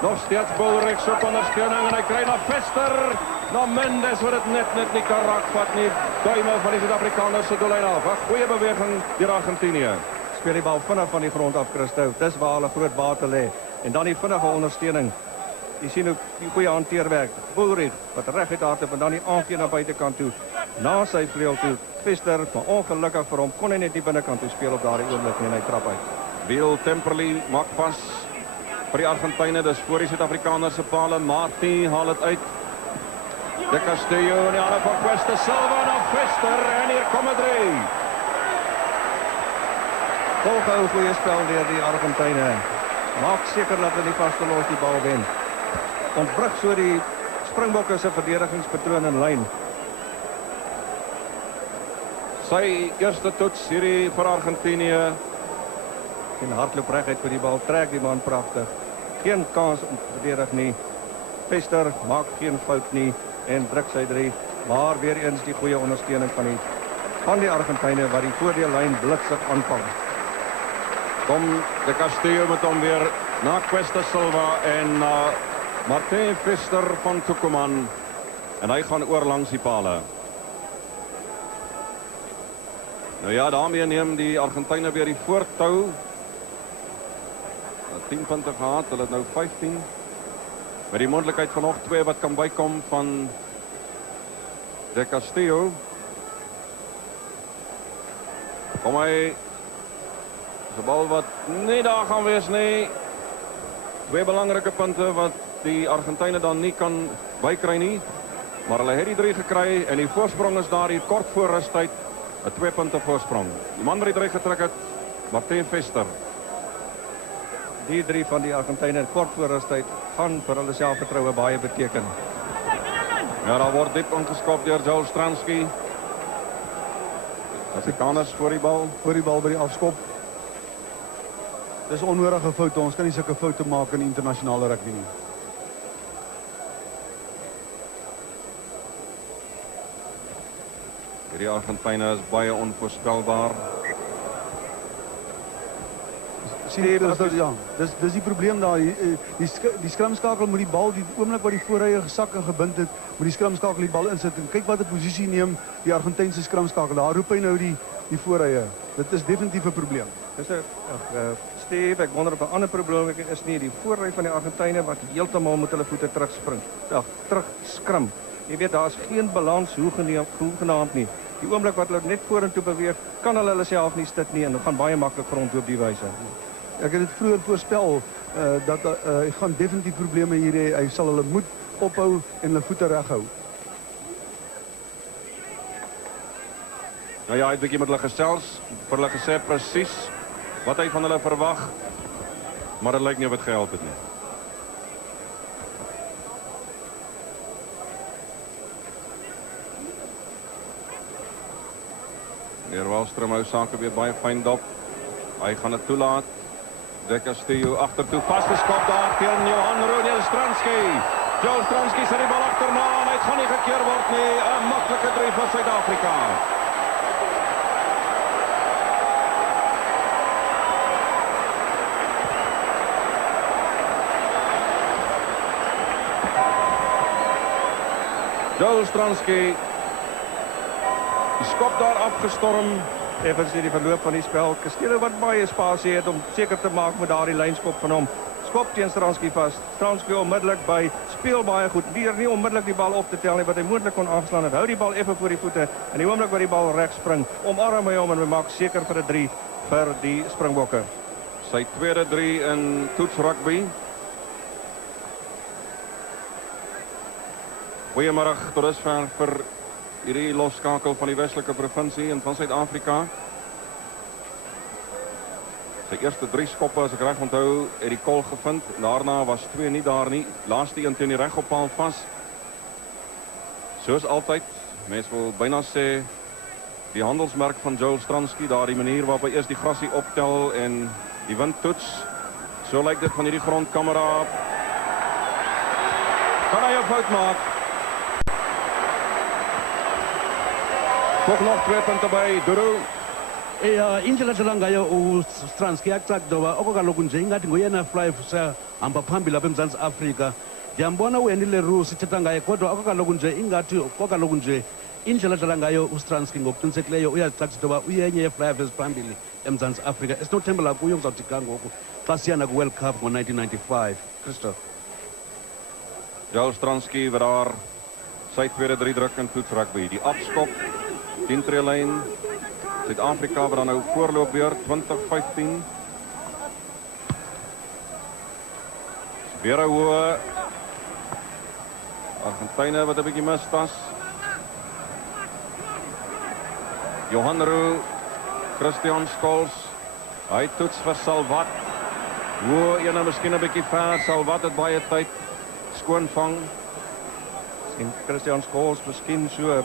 Nog steeds Bullrich so ondersteuning en hy kry na Vester. Na Mendes wat dit net nie kan raakvat nie. Duime van die Suid-Afrikaners se doellyn af. 'n Goeie beweging deur Argentinië. speel die bal vinnig van die grond af, Christo. Dis waar hulle groot bate lê. En dan die vinnige ondersteuning. Jy sien ook die goeie hanteerwerk. Boelrich wat reg uithardloop en dan die aangee na buitekant toe. Na sy vleuel toe. Vester, maar ongelukkig vir hom kon hy net die binnekant toe speel op daardie oomblik en hy trap uit. Will Temperley maak vas vir die Argentyne. Dis voor die Suid-Afrikaners se paal en Martin haal dit uit. De Castillo en die ander van Cuesta Silva na Vester en hier kom 'n 3. Volgehou goeie spel deur die Argentyne. Maak seker dat hulle nie vastelos die bal wen. Ontbrug so die Springbokke se verdedigingspatroon in lyn. Sy eerste toets hierdie vir Argentinië. En hardloop reguit vir die bal, trek die man pragtig. Geen kans om te verdedig nie. Vester maak geen fout nie en druk sy 3. Maar weer eens die goeie ondersteuning van die Argentyne wat die voordeellyn blitsig aanval. Kom De Castillo met hom weer na Cuesta Silva en na Martin Vester van Tucumán. En hy gaan oor langs die pale. Nou ja, daarmee neem die Argentyne weer die voortou. 10 punte gehad, hulle het nou 15. Met die moontlikheid van nog 2 wat kan bykom van De Castillo. Kom hy. Die bal wat nie daar gaan wees nie. 2 belangrike punte wat die Argentyne dan nie kan bykry nie. Maar hulle het die 3 gekry en die voorsprong is daar hier kort voor rustyd. 'n 2 punte voorsprong. Die man wat die 3 getrek het, Martin Vester. Die 3 van die Argentyne kort voor rustyd gaan vir hulle selfvertroue baie beteken. Ja, daar word diep ingeskop deur Joel Stransky. Afrikaners voor die bal. Voor die bal by die afskop. Dis onnodige foute. Ons kan nie sulke foute maak in internasionale rugby nie. Die Argentyne is baie onvoorspelbaar. Dis die probleem daar. Die skramskakel moet die bal, die oomblik wat die voorrye gesak en gebind het, moet die skramskakel die bal insit. En kyk watter posisie neem die Argentynse skramskakel. Daar roep hy nou die voorrye. Dit is definitief 'n probleem. Dis Steve, ek wonder of 'n ander probleem is nie die voorry van die Argentyne wat heeltemal met hulle voete terugspring. Terug skram. Jy weet, daar is geen balans hoegenaamd nie. Die oomblik wat hulle net vorentoe beweeg, kan hulle self nie stit nie en hulle gaan baie maklik rondloop op die wyse. Ek het dit vroeër voorspel dat hy gaan definitief probleme hier hê. Hy sal hulle moet ophou en hulle voete reghou. Nou ja, hy het 'n bietjie met hulle gesels, vir hulle gesê presies wat hy van hulle verwag. Maar dit lyk nie of dit gehelp het nie. Meneer Wallström hou sake weer baie fyn dop. Hy gaan dit toelaat. De Castillo agtertoe vasgeskop daar teen Johan Roniel Stransky. Joel Stransky sit die bal agterna en hy gaan nie gekeer word nie. 'n Maklike 3 vir Suid-Afrika. Joel Stransky. Die skop daar afgestorm. Effens die verloop van die spel. Castillo wat baie spasie het om seker te maak met daardie lynskop van hom. Skop teen Stransky vas. Stransky onmiddellik by. Speel baie goed. Deur nie onmiddellik die bal op te tel nie wat hy moontlik kon aanslaan het. Hou die bal effe voor die voete en die oomblik wat die bal reg spring, omarm hy hom en hy maak seker vir 'n 3 vir die Springbokke. Sy tweede 3 in toets rugby. Goeiemôre tot dusver vir hierdie losskakel van die Weselike provinsie en van Suid-Afrika. Sy eerste 3 skoppe, as ek reg onthou, het die kol gevind. Daarna was 2 nie daar nie. Laaste een teen die regoppaal vas. Soos altyd, mens wil byna sê die handelsmerk van Joel Stransky, daardie manier waarop hy eers die grasie optel en die wind toets. So lyk dit van hierdie grondkamera. Kan hy 'n fout maak? Nog 2 punte by Duru. Indlela adlala ngayo uStransky yacakdoba okokaloku nje ingathi nguyena fly hamba phambili lapha eMzantsi Afrika. Ndiyambona uHenry Leroux sithetha ngaye kodwa okokaloku nje ingathi okokaloku nje indlela adlala ngayo uStransky ngokuqinisekileyo uyacaca into yoba uyenye ye-flyers phambili eMzantsi Afrika esinothembela kuyo kuzawuthi ga ngoku xa siyana kwi-World Cup ngo-1995. Christo. Joel Stransky wat daar sy tweede 3 druk in toets rugby. Die afskop 10 treelyn. Suid-Afrika wat dan nou voorloop weer 2015. Weer 'n hoë Argentyne wat 'n bietjie mistas. Johan Roux, Christian Scholes. Hy toets vir Salvat. Hoe ene miskien 'n bietjie ver. Salvat het baie tyd skoonvang. En Christian Scholes miskien so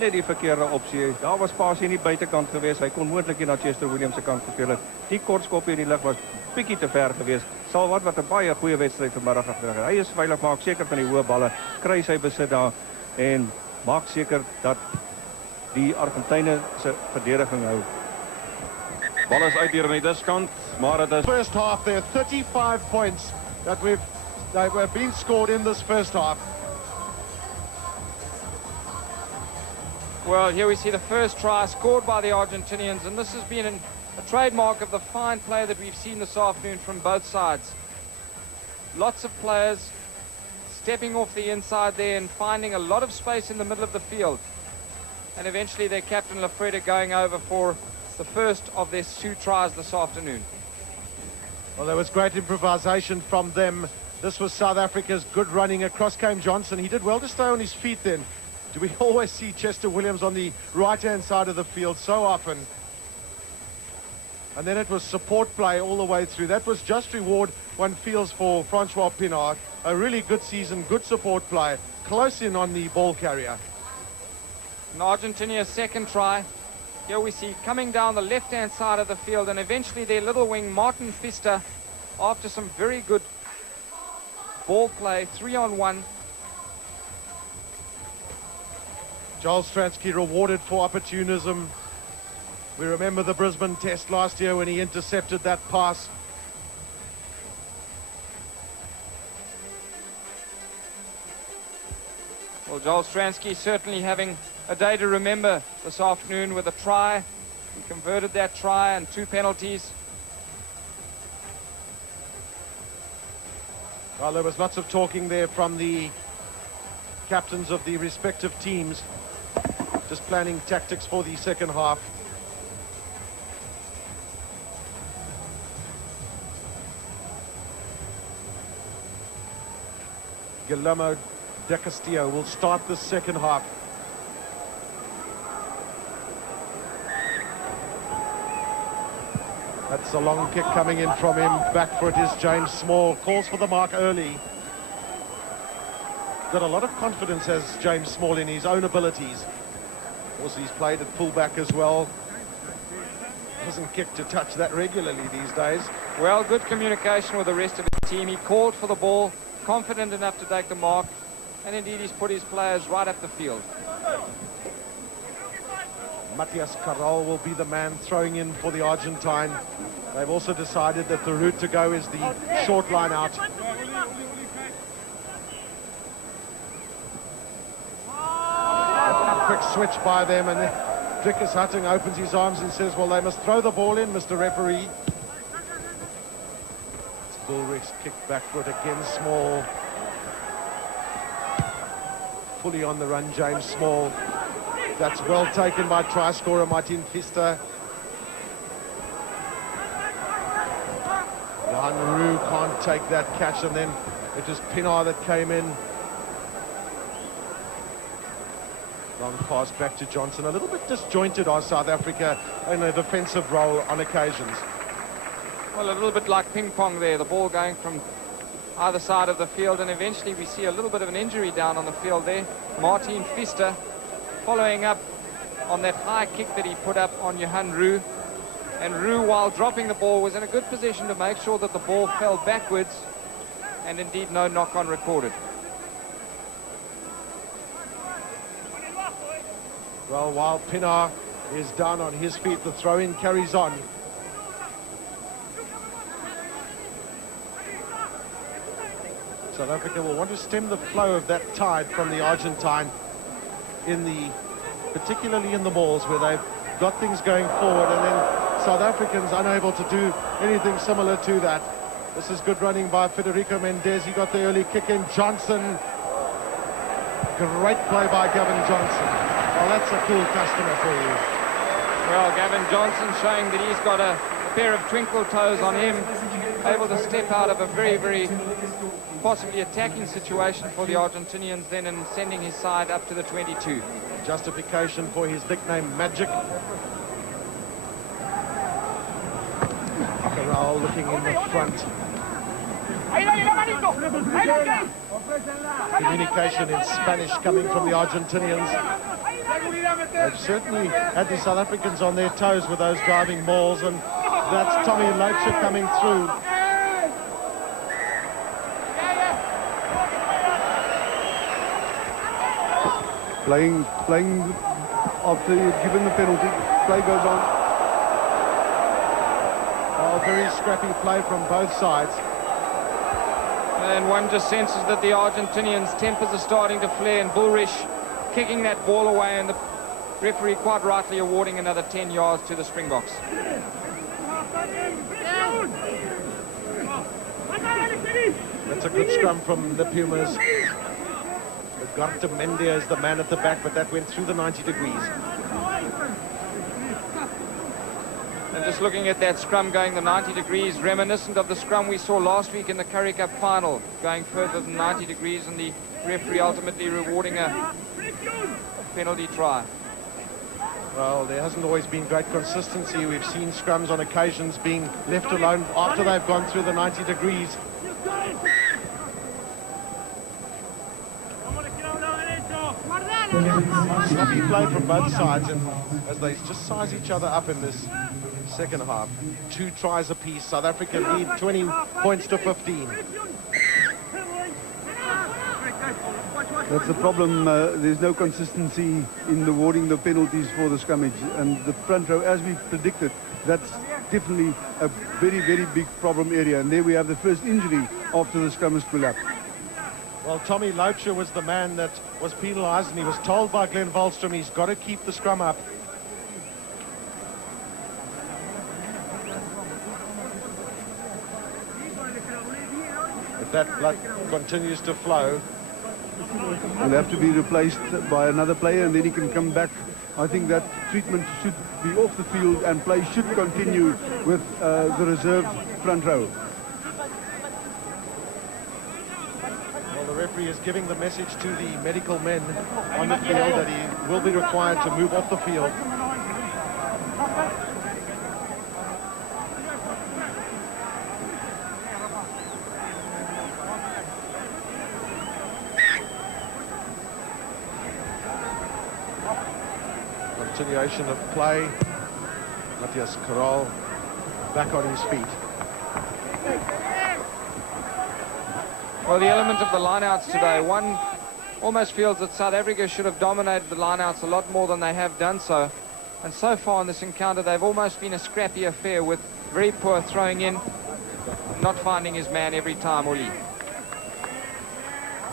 net die verkeerde opsie. Daar was spasie in die buitekant geweest. Hy kon moontlik na Chester Williams se kant gespeel het. Die kortskop in die lug was bietjie te ver geweest. Salvat wat 'n baie goeie wedstryd vanmiddag gegee het. Hy is veilig, maak seker van die hoë balle, kry sy besit daar en maak seker dat die Argentyne se verdediging hou. Bal is uit hier aan die diskant, maar dit is First half there, 35 points that have been scored in this first half. Well, here we see the first try scored by the Argentinians, and this has been a trademark of the fine play that we've seen this afternoon from both sides. Lots of players stepping off the inside there and finding a lot of space in the middle of the field. And eventually their captain Lafreda going over for the first of their 2 tries this afternoon. Well, there was great improvisation from them. This was South Africa's good running. Across came Johnson. He did well to stay on his feet then. Do we always see Chester Williams on the right-hand side of the field so often? And then it was support play all the way through. That was just reward one feels for Francois Pienaar. A really good season, good support play. Close in on the ball carrier. And Argentinia's second try. Here we see coming down the left-hand side of the field, and eventually their little wing, Martin Pfister, after some very good ball play, 3-on-1. Joel Stransky rewarded for opportunism. We remember the Brisbane test last year when he intercepted that pass. Well, Joel Stransky certainly having a day to remember this afternoon with a try. He converted that try and 2 penalties. Well, there was lots of talking there from the captains of the respective teams, just planning tactics for the second half. Guillermo de Castillo will start the second half. That's a long kick coming in from him. Back for it is James Small. Calls for the mark early. Got a lot of confidence as James Small in his own abilities. Of course, he's played at fullback as well. Doesn't kick to touch that regularly these days. Well, good communication with the rest of the team. He called for the ball, confident enough to take the mark, and indeed he's put his players right up the field. Matias Carol will be the man throwing in for the Argentine. They've also decided that the route to go is the short line out. A quick switch by them, and then Drickus Hutting opens his arms and says, well, they must throw the ball in, Mr. Referee. It's Bullrich's kick backward again, Small. Fully on the run, James Small. That's well taken by try scorer Martin Pfister. Johan Roux can't take that catch, and then it was Pienaar that came in. Long pass back to Johnson. A little bit disjointed are South Africa in a defensive role on occasions. Well, a little bit like ping pong there, the ball going from either side of the field, and eventually we see a little bit of an injury down on the field there. Martin Pfister following up on that high kick that he put up on Johan Roux. And Roux, while dropping the ball, was in a good position to make sure that the ball fell backwards, and indeed no knock-on recorded. Well, while Pienaar is down on his feet, the throw-in carries on. South Africa will want to stem the flow of that tide from the Argentine in the particularly in the balls where they've got things going forward, and then South Africans unable to do anything similar to that. This is good running by Federico Mendes. He got the early kick in. Johnson. Great play by Gavin Johnson. Well, that's a cool customer for you. Well, Gavin Johnson showing that he's got a pair of twinkle toes on him, able to step out of a very, very possibly attacking situation for the Argentinians then, and sending his side up to the 22. Justification for his nickname, Magic. Corral looking in the front. Communication in Spanish coming from the Argentinians. They've certainly had the South Africans on their toes with those driving balls, and that's Tommy Loacher coming through. Playing after you've given the penalty, play goes on. Oh, very scrappy play from both sides. And one just senses that the Argentinians' tempers are starting to flare, and Bullrich kicking that ball away, and the referee quite rightly awarding another 10 yards to the Springboks. That's a good scrum from the Pumas. Ugarte Mendia is the man at the back, but that went through the 90 degrees. And just looking at that scrum going the 90 degrees, reminiscent of the scrum we saw last week in the Currie Cup final, going further than 90 degrees, and the referee ultimately rewarding a penalty try. Well, there hasn't always been great consistency. We've seen scrums on occasions being left alone after they've gone through the 90 degrees. Sloppy play from both sides, and as they just size each other up in this second half. 2 tries apiece. South Africa lead 20 points to 15. That's the problem. There's no consistency in awarding the penalties for the scrummage, and the front row, as we predicted, that's definitely a very, very big problem area. And there we have the first injury after the scrum has pulled up. Well, Tommy Loacher was the man that was penalised, and he was told by Glenn Wallstrom he's got to keep the scrum up. If that blood continues to flow, will have to be replaced by another player, and then he can come back. I think that treatment should be off the field, and play should continue with the reserve front row. well, the referee is giving the message to the medical men on the field that he will be required to move off the field. Continuation of play. Matthias Corral back on his feet. Well, the element of the lineouts today, one almost feels that South Africa should have dominated the lineouts a lot more than they have done so. And so far in this encounter, they've almost been a scrappy affair, with very poor throwing in, not finding his man every time, Uli.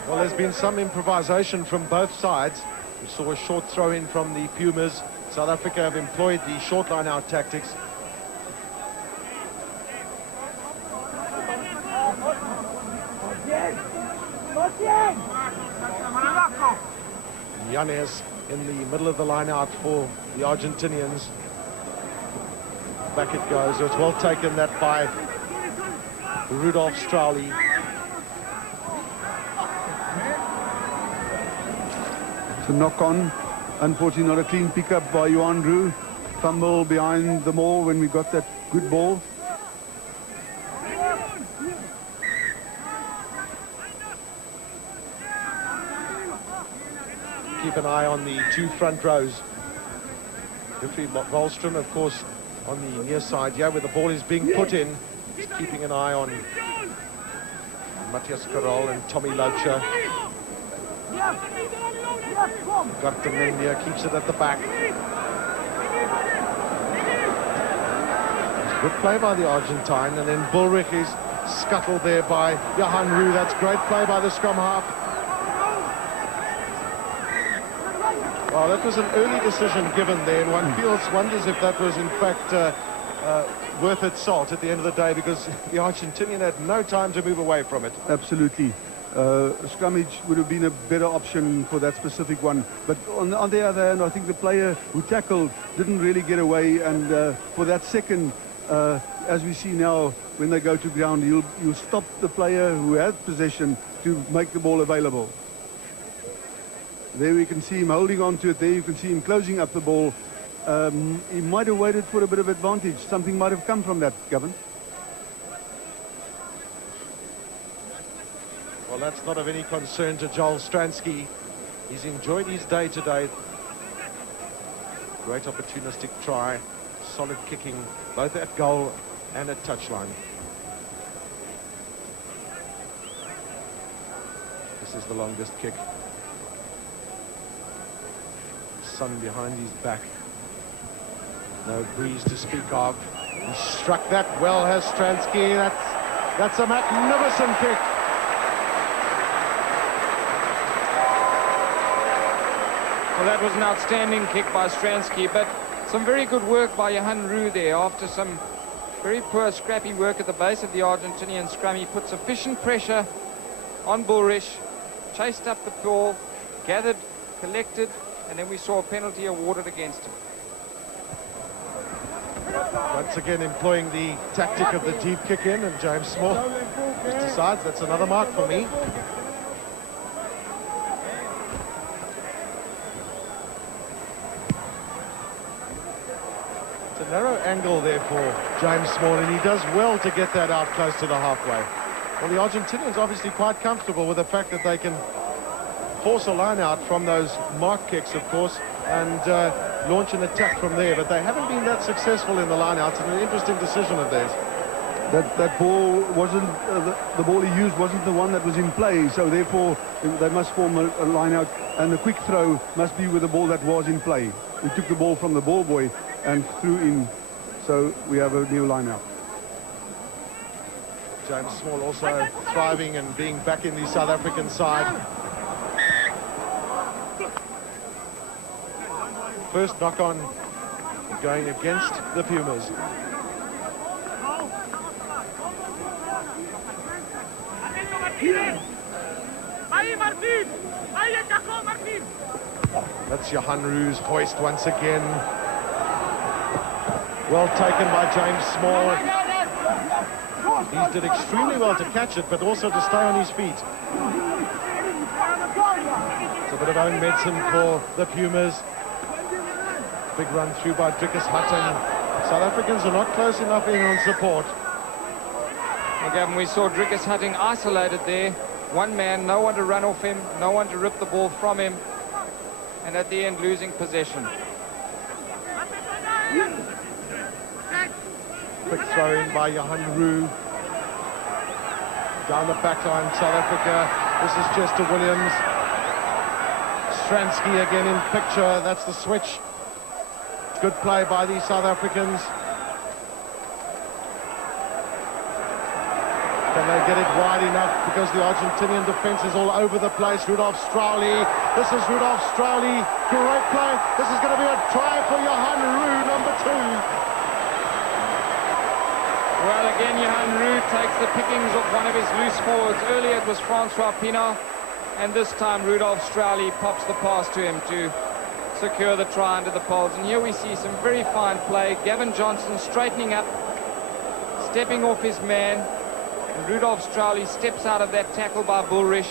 Well, there's been some improvisation from both sides. We saw a short throw in from the Pumas. South Africa have employed the short line out tactics. Yanez in the middle of the line out for the Argentinians. Back it goes. It's well taken that by Rudolf Strauly. It's a knock on. Unfortunately, not a clean pickup by Johan Roux. Fumble behind the ball when we got that good ball. Keep an eye on the 2 front rows. Referee Wallstrom, of course, on the near side here where the ball is being put in. He's keeping an eye on Matthias Corral and Tommy Loacher. Ugarte Mendia keeps it at the back. It's good play by the Argentine, and then Bullrich is scuttled there by Johan Roux. That's great play by the scrum half. Well, that was an early decision given there, and one wonders if that was in fact worth its salt at the end of the day, because the Argentinian had no time to move away from it. Absolutely. Scrummage would have been a better option for that specific one. But on the other hand, I think the player who tackled didn't really get away, and for that second, as we see now, when they go to ground, you'll stop the player who had possession to make the ball available. There we can see him holding on to it. There you can see him closing up the ball. He might have waited for a bit of advantage. Something might have come from that, Gavin. Well, that's not of any concern to Joel Stransky. He's enjoyed his day today. Great opportunistic try. Solid kicking, both at goal and at touchline. This is the longest kick. Sun behind his back. No breeze to speak of. He struck that well, has Stransky. That's a magnificent kick. Well, that was an outstanding kick by Stransky, but some very good work by Johan Roux there. After some very poor, scrappy work at the base of the Argentinian scrum, he put sufficient pressure on Bullrich, chased up the ball, gathered, collected, and then we saw a penalty awarded against him. Once again employing the tactic of the deep kick in, and James Small just decides that's another mark for me. It's a narrow angle there for James Small, and he does well to get that out close to the halfway. Well, the Argentinians obviously quite comfortable with the fact that they can force a line out from those mark kicks, of course, and launch an attack from there, but they haven't been that successful in the line outs. It's an interesting decision of theirs. That ball wasn't, the ball he used wasn't the one that was in play, so therefore they must form a line out, and the quick throw must be with the ball that was in play. He took the ball from the ball boy and threw in, so we have a new line out. James Small also thriving and being back in the South African side. First knock on going against the Pumas. That's Johan Roux's hoist once again. Well taken by James Small. He did extremely well to catch it, but also to stay on his feet. It's a bit of own medicine for the Pumas. Big run through by Drickus Hutton. South Africans are not close enough in on support. Well, Gavin, we saw Drickus Hutton isolated there. One man, no one to run off him, no one to rip the ball from him, and at the end losing possession. Quick throw in by Johan Roux. Down the back line, South Africa. This is Chester Williams. Stransky again in picture. That's the switch. Good play by the South Africans. Can they get it wide enough? Because the Argentinian defense is all over the place. Rudolf Strauly. This is Rudolf Strauly. Great play. This is going to be a try for Johan Roux, number 2. Well, again, Johan Roux takes the pickings of one of his loose forwards. Earlier it was Francois Pienaar, and this time Rudolf Strauly pops the pass to him to secure the try under the poles. And here we see some very fine play. Gavin Johnson straightening up, stepping off his man, and Rudolf Strauly steps out of that tackle by Bullrich,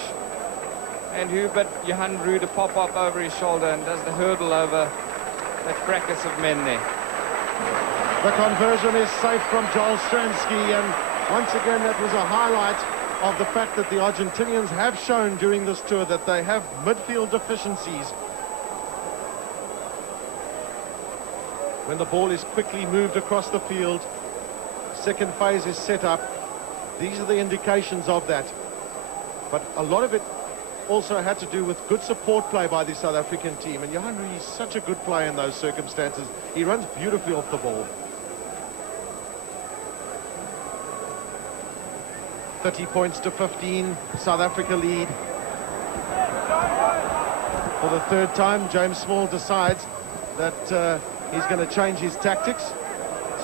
and who but Johan Roux to pop up over his shoulder and does the hurdle over that fracas of men there. The conversion is safe from Joel Stransky, and once again that was a highlight of the fact that the Argentinians have shown during this tour that they have midfield deficiencies. When the ball is quickly moved across the field, second phase is set up. These are the indications of that. But a lot of it also had to do with good support play by the South African team. And Johan Roux is such a good player in those circumstances. He runs beautifully off the ball. 30 points to 15. South Africa lead. For the third time, James Small decides that he's going to change his tactics.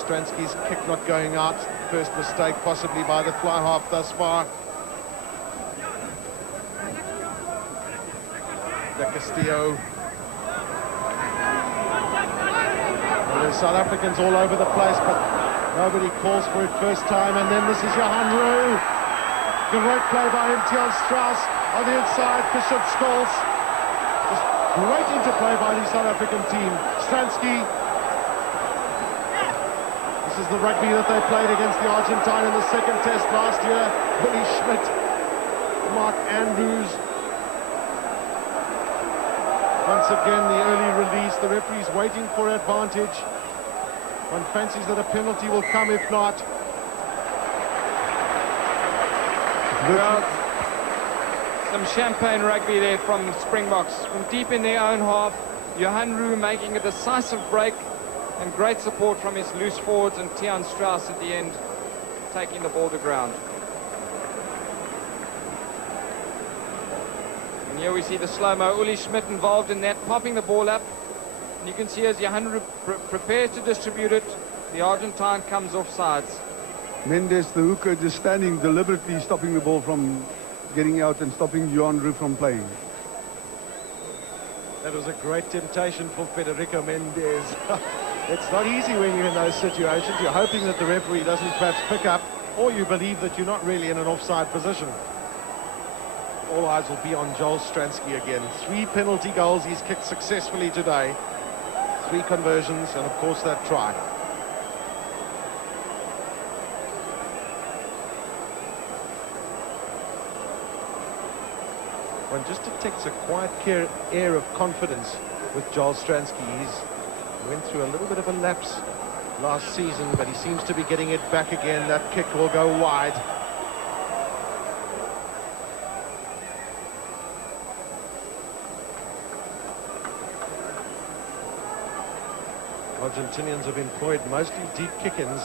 Stransky's kick not going out. First mistake possibly by the fly half thus far. De Castillo. Well, there's South Africans all over the place, but nobody calls for it first time. And then this is Johan Roux. Great play by him, Tiaan Strauss on the inside. Bishop Scholes. Just great interplay by the South African team. Stransky. This is the rugby that they played against the Argentine in the second test last year. Willie Schmidt, Mark Andrews. Once again, the early release. The referee's waiting for advantage. One fancies that a penalty will come if not. Well, some champagne rugby there from Springboks. From deep in their own half, Johan Roux making a decisive break, and great support from his loose forwards and Tiaan Strauss at the end, taking the ball to ground. And here we see the slow-mo, Uli Schmidt involved in that, popping the ball up. And you can see as Johan Roux prepares to distribute it, the Argentine comes off sides. Mendes, the hooker, just standing deliberately, stopping the ball from getting out and stopping Johan Roux from playing. That was a great temptation for Federico Mendes. It's not easy when you're in those situations. You're hoping that the referee doesn't perhaps pick up, or you believe that you're not really in an offside position. All eyes will be on Joel Stransky again. 3 penalty goals he's kicked successfully today. 3 conversions, and of course that try. One just detects a quiet air of confidence with Joel Stransky. He went through a little bit of a lapse last season, but he seems to be getting it back again. That kick will go wide. Argentinians have employed mostly deep kick-ins.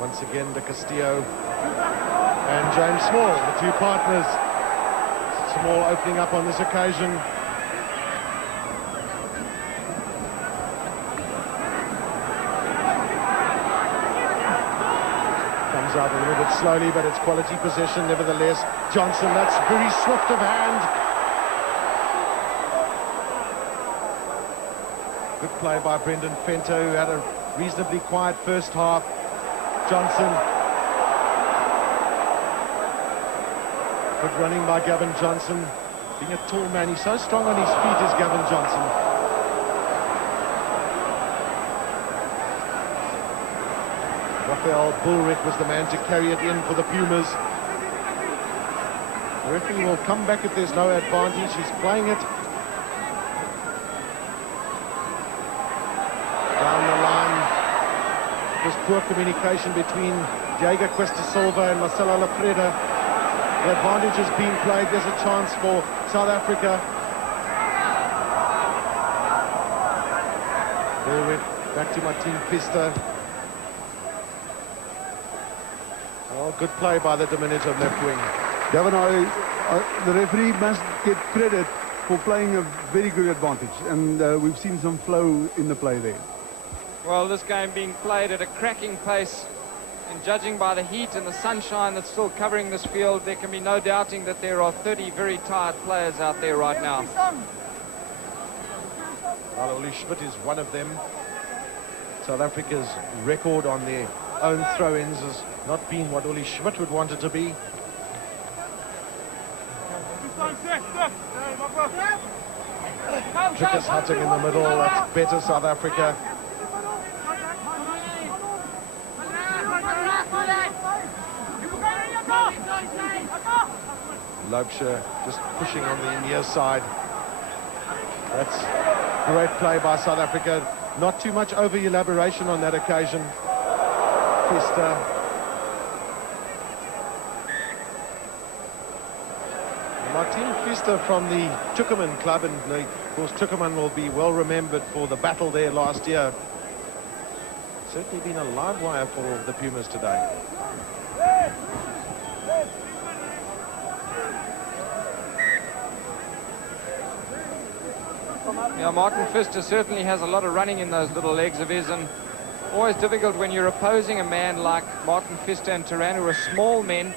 Once again, De Castillo and James Small, the two partners. Small opening up on this occasion. Comes out a little bit slowly, but it's quality possession nevertheless. Johnson, that's very swift of hand. Good play by Brendan Venter, who had a reasonably quiet first half. Johnson. Good running by Gavin Johnson. Being a tall man, he's so strong on his feet is Gavin Johnson. Raphael Bullrich was the man to carry it in for the Pumas. The referee will come back if there's no advantage. He's playing it. Down the line. It was poor communication between Diego Cuesta Silva and Marcelo Lafreda. The advantage has been played. There's a chance for South Africa. Bullrich back to Martin Pfister. Oh, good play by the diminutive left wing. Gavin, the referee must get credit for playing a very good advantage, and we've seen some flow in the play there. Well, this game being played at a cracking pace, and judging by the heat and the sunshine that's still covering this field, there can be no doubting that there are 30 very tired players out there right now. Well, Uli Schmidt is one of them. South Africa's record on their own throw-ins has not been what Uli Schmidt would want it to be. Drickus Hutting in the middle, that's better South Africa. Loubser just pushing on the near side. That's great play by South Africa. Not too much over-elaboration on that occasion. Pfister. Martin Pfister from the Tuckerman club, and of course Tuckerman will be well remembered for the battle there last year. Certainly been a live wire for the Pumas today. Yeah, Martin Pfister certainly has a lot of running in those little legs of his, and always difficult when you're opposing a man like Martin Pfister and Turan, who are small men.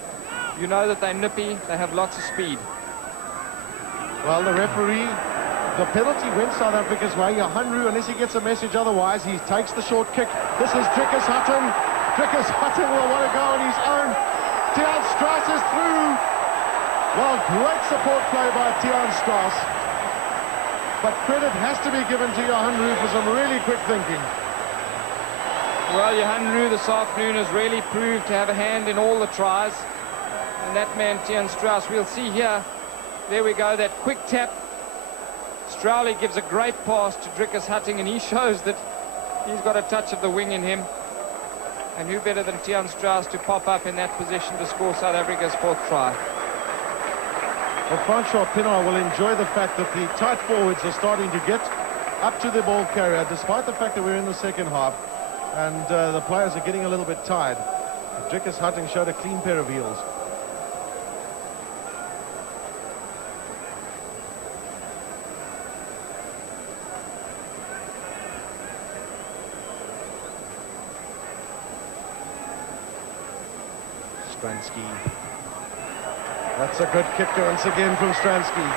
You know that they're nippy, they have lots of speed. Well, the referee, the penalty went South Africa's way. Johanroo, unless he gets a message otherwise, he takes the short kick. This is Drickus Hutton. Drickus Hutton will want to go on his own. Tiaan Strauss is through. Well, great support play by Tiaan Strauss. But credit has to be given to Johanroo for some really quick thinking. Well, Johanroo this afternoon has really proved to have a hand in all the tries. And that man, Tiaan Strauss, we'll see here. There we go, that quick tap. Strowley gives a great pass to Drickus Hutton, and he shows that he's got a touch of the wing in him. And who better than Tiaan Strauss to pop up in that position to score South Africa's 4th try. Well, Francois Pienaar will enjoy the fact that the tight forwards are starting to get up to the ball carrier, despite the fact that we're in the second half, and the players are getting a little bit tired. Drickus Hutton showed a clean pair of heels. Stransky. That's a good kick once again from Stransky.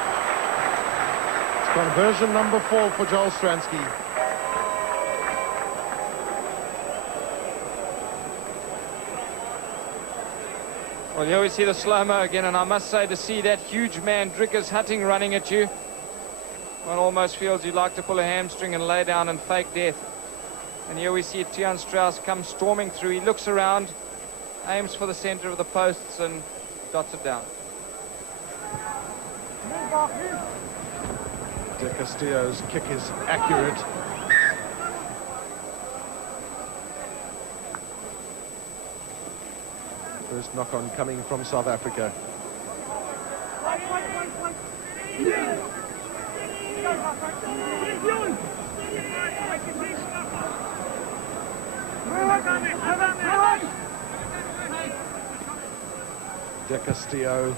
It's conversion number 4 for Joel Stransky. Well, here we see the slow-mo again, and I must say, to see that huge man, Drickus Hutton, running at you, one almost feels you'd like to pull a hamstring and lay down and fake death. And here we see Tiaan Strauss come storming through. He looks around, aims for the center of the posts and dots it down. De Castillo's kick is accurate. First knock-on coming from South Africa. De Castillo.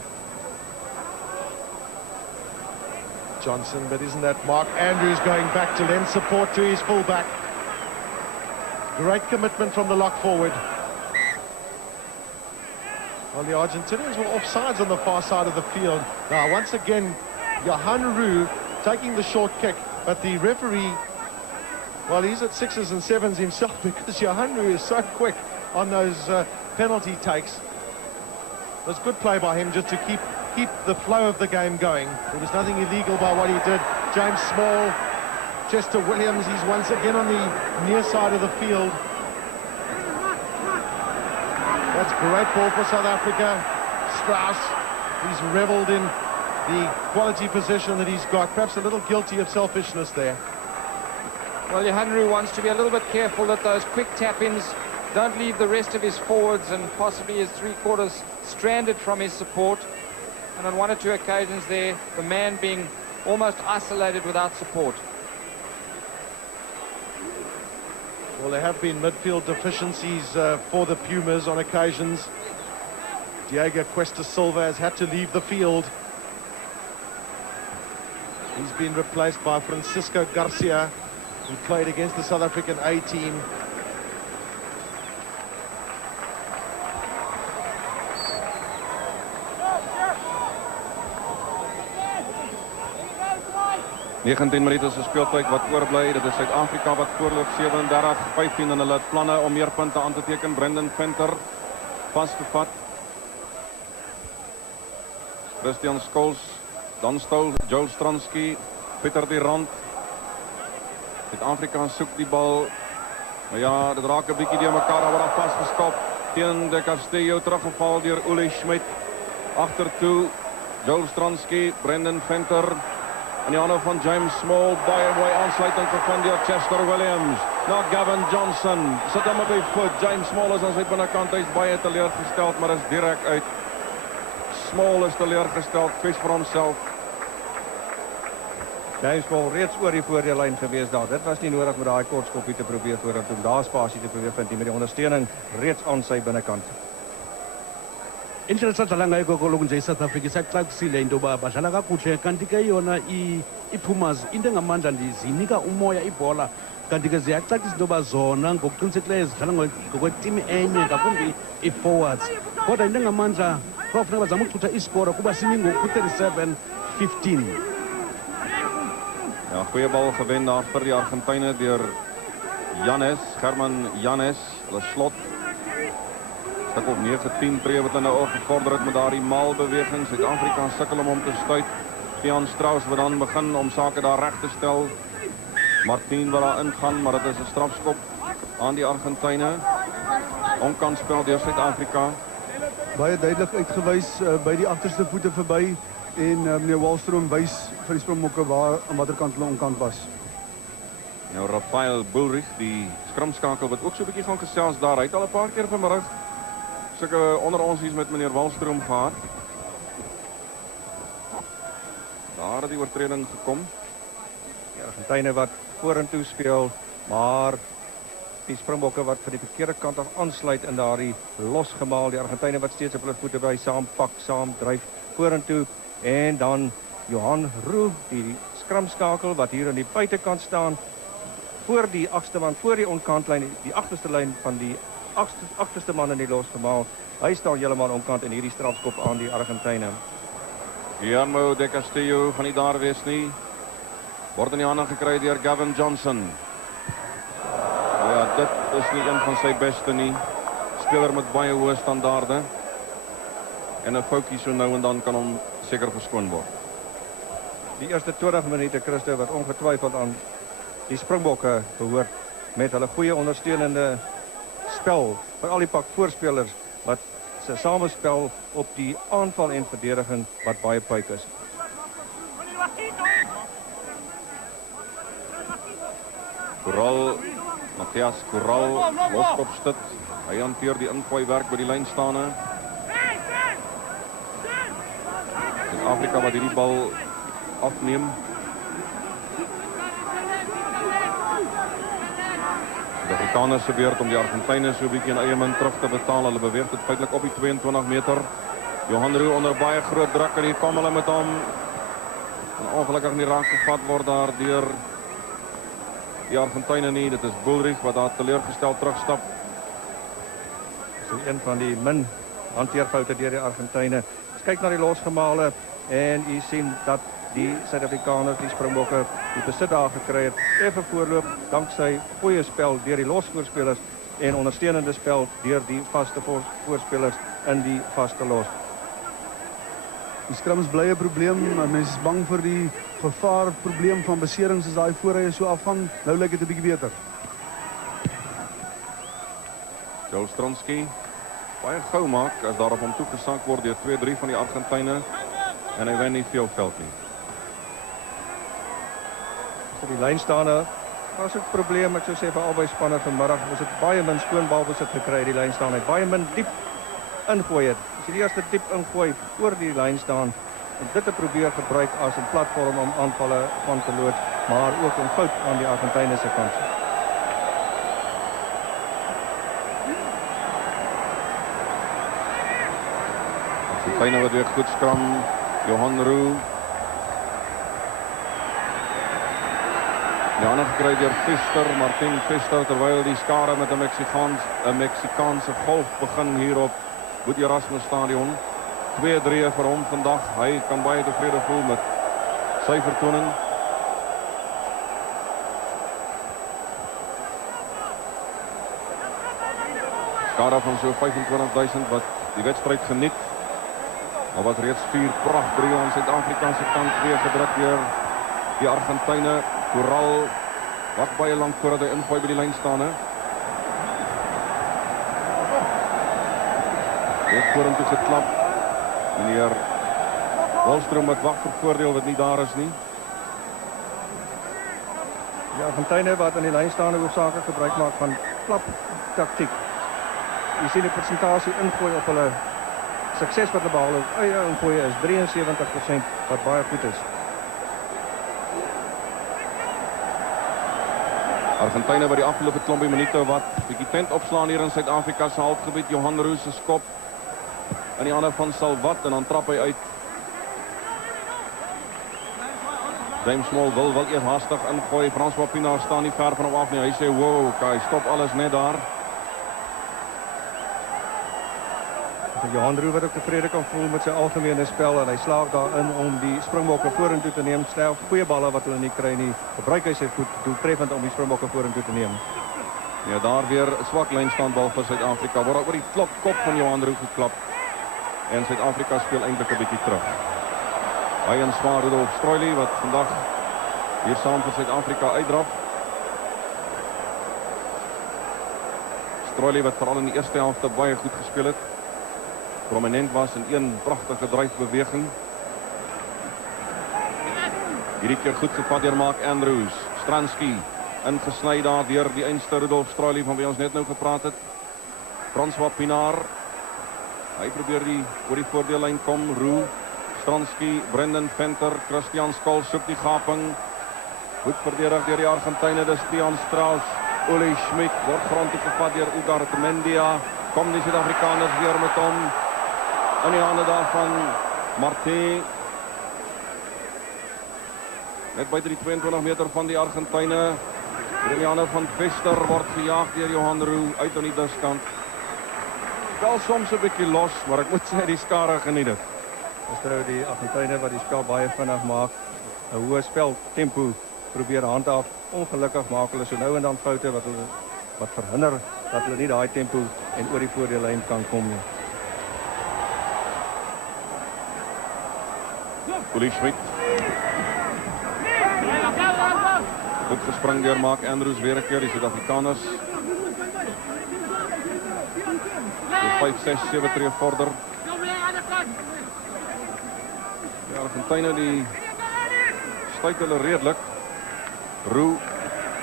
Johnson, but isn't that Mark Andrews going back to lend support to his fullback? Great commitment from the lock forward. Well, the Argentinians were offsides on the far side of the field. Now, once again, Johanroo taking the short kick, but the referee, well, he's at 6s and 7s himself because Johanroo is so quick on those penalty takes. It was good play by him just to keep the flow of the game going. There was nothing illegal by what he did. James Small, Chester Williams, he's once again on the near side of the field. That's great ball for South Africa. Strauss, he's reveled in the quality possession that he's got. Perhaps a little guilty of selfishness there. Well, Johanroo wants to be a little bit careful that those quick tap-ins don't leave the rest of his forwards and possibly his three-quarters stranded from his support. And on 1 or 2 occasions there, the man being almost isolated without support. Well, there have been midfield deficiencies for the Pumas on occasions. Diego Cuesta Silva has had to leave the field. He's been replaced by Francisco Garcia, who played against the South African A team. Minute is 'n speeltyd wat oorbly. Dit is Suid-Afrika wat voorloop 37-15 en hulle het planne om meer punte aan te teken. Brendan Venter vasgevat. Christian Scholes, Dan Stol, Joel Stransky, Pieter de Rand. Suid-Afrika soek die bal. Maar ja, dit raak 'n bietjie deur mekaar, daar word vasgeskop. Teen De Castillo teruggeval deur Uli Schmidt. Agtertoe Joel Stransky, Brendan Venter. En die hande van James Small, baie mooi aansluiting gevind deur Chester Williams. Na Gavin Johnson, sit hom op die voet. James Small is aan sy binnekant, hy's baie teleurgesteld, maar is direk uit. Small is teleurgesteld, vies vir homself. James Small reeds oor die voordeellyn gewees daar. Dit was nie nodig met daai kort skoppie te probeer vorentoe om daar spasie te probeer vind nie, met die ondersteuning reeds aan sy binnekant. indlela esadlala ngayo koloku nje i-South Africa isaxaxisile into yoba badlala kakuhle kanti ke yona i-Pumas into engamandla zinika umoya ibhola kanti ke ziyacacisa into yoba zona ngokuqinisekileyo zidlala ngokwetimu enye ngakumbi i-forwards kodwa into engamandla kwafuneka bazama ukucutha iskora kuba simi ngoku 37-15. Ja, goeie bal gewen daar vir die Argentyne deur German Jannes, hulle slot. Stuk op 9-10 tree wat hulle nou al gevorder het met daardie maalbeweging. Suid-Afrika sukkel om te stuit. Tiaan Strauss wat dan begin om sake daar reg te stel. Martin wat daar ingaan, maar dit is 'n strafskop aan die Argentyne. Onkansspel deur Suid-Afrika. Baie duidelik uitgewys by die agterste voete verby en meneer Wallstrom wys vir die Springbokke aan watter kant hulle onkant was. Nou Rafael Bullrich, die skrimskakel wat ook so 'n bietjie gaan gesels daar. Hy het al 'n paar keer vanmiddag sulke onder ons hier met meneer Wallstrom gehad. Daar het die oortreding gekom. Die Argentyne wat vorentoe speel, maar die Springbokke wat van die verkeerde kant af aansluit in daardie losgemaal. Die Argentyne wat steeds op hulle voete by saam pak, saam dryf vorentoe en dan Johan Roux, die skramskakel wat hier aan die buitekant staan voor die agste man, voor die onkantlyn, die agterste lyn van die agterste man in die losgemaal. Hy staan heeltemal onkant in hierdie strafskop aan die Argentyne. Guillermo de Castillo gaan nie daar wees nie. Word in die hande gekry deur Gavin Johnson. Ja, dit is nie een van sy beste nie. Speler met baie hoë standaarde. En 'n foutjie so nou en dan kan hom seker verskoon word. Die eerste 20 minute, Christo, wat ongetwyfeld aan die Springbokke behoort met hulle goeie ondersteunende spel. Veral die pak voorspelers wat se samespel op die aanval en verdediging wat baie puik is. Corral, Matthias Corral, loskopstit. Hy hanteer die ingooi werk by die lynstaande. Suid-Afrika wat hierdie bal afneem. Die Afrikaners se beurt om die Argentyne so 'n bietjie in eie min terug te betaal. Hulle beweeg dit feitelik op die 22 meter. Johan Roux onder baie groot druk en hier kom hulle met hom. En ongelukkig nie raak gevat word daar deur die Argentyne nie. Dit is Bullrich wat daar teleurgesteld terugstap. So een van die min hanteerfoute deur die Argentyne. Ons kyk na die losgemale en u sien dat die Suid-Afrikaners, die Springbokke, die besit daar gekry het. Effe voorloop danksy goeie spel deur die losvoorspelers en ondersteunende spel deur die vaste voorspelers in die vaste los. Die skrums bly 'n probleem. Mense is bang vir die gevaar probleem van beserings as daai voorrye so afgaan. Nou lyk dit 'n bietjie beter. Joel Stronsky baie gou maak as daar op hom toegesak word deur 2-3 van die Argentyne en hy wen nie veel veld nie. So die lynstaande was 'n probleem, ek sou sê vir albei spanne vanmiddag. Was dit baie min skoon balbesit gekry die lynstaande. Baie min diep ingooi het. As jy die eerste diep ingooi oor die lyn staan en dit te probeer gebruik as 'n platform om aanvalle van te loods, maar ook 'n fout aan die Argentyne se kant. Argentyne wat weer goed skram. Johan Roux. Die ander gekry deur Martin Vester, terwyl die skare met 'n Meksikaanse golf begin hier op Boet Erasmus Stadion. 2-3 vir hom vandag. Hy kan baie tevrede voel met sy vertoning. Skare van so 25.000 wat die wedstryd geniet. Al was reeds 4 prachtdrie aan Suid-Afrika se kant weer gedruk deur die Argentyne. Corral wat baie lank voordat hy ingooi by die lyn staan. Dit vorentoe geklap. Meneer Wallstrom wat wag vir voordeel wat nie daar is nie. Die Argentyne wat aan die lyn staan hoofsaaklik gebruik maak van klap taktiek. Jy sien die persentasie ingooi op hulle sukses wat hulle behaal op eie ingooi is 73% wat baie goed is. Argentyne wat die afgelope klompie minute wat bietjie tent opslaan hier in Suid-Afrika se halfgebied. Johan Roux se skop in die hande van Salvat en dan trap hy uit. James Small wil eers hastig ingooi. François Pienaar staan nie ver van hom af nie. Hy sê, wow, hy stop alles net daar. Johan Roux wat ook tevrede kan voel met sy algemene spel en hy slaag daarin om die Springbokke vorentoe te neem. Stel goeie balle wat hulle nie kry nie. Gebruik hy sy voet doeltreffend om die Springbokke vorentoe te neem. Ja, daar weer 'n swak lynstaanbal vir Suid-Afrika. Word oor die kop van Johan Roux geklap. En Suid-Afrika speel eintlik 'n bietjie terug. Hy en zwaar Rudolf Stroili wat vandag hier saam vir Suid-Afrika uitdraf. Stroili wat veral in die eerste helfte baie goed gespeel het. Prominent was in een pragtige dryfbeweging. Hierdie keer goed gevat deur Mark Andrews. Stransky ingesny daar deur die einste Rudolf Stroili van wie ons net nou gepraat het. François Pienaar. Hy probeer oor die voordeellyn kom. Roux, Stransky, Brendan Venter, Christian Skol soek die gaping. Goed verdedig deur die Argentyne, dis Tian Strauss. Uli Schmidt word grond toe gevat deur Ugar Temendia. Kom die Suid-Afrikaners weer met hom. In die hande daarvan Martin. Net buite die 22 meter van die Argentyne. In die hande van Vester word gejaag deur Johan Roux uit aan die diskant. Spel soms 'n bietjie los, maar ek moet sê die skare geniet dit. Dis die Argentyne wat die spel baie vinnig maak. 'n Hoë speltempo probeer handhaaf. Ongelukkig maak hulle so nou en dan foute wat verhinder dat hulle nie daai tempo en oor die voordeellyn kan kom nie. Uli Schmidt. Goed gespring deur Mark Andrews weer 'n keer die Suid-Afrikaners. 5, 6, 7 tree vorder. Die Argentyne die stuit hulle redelik. Roux,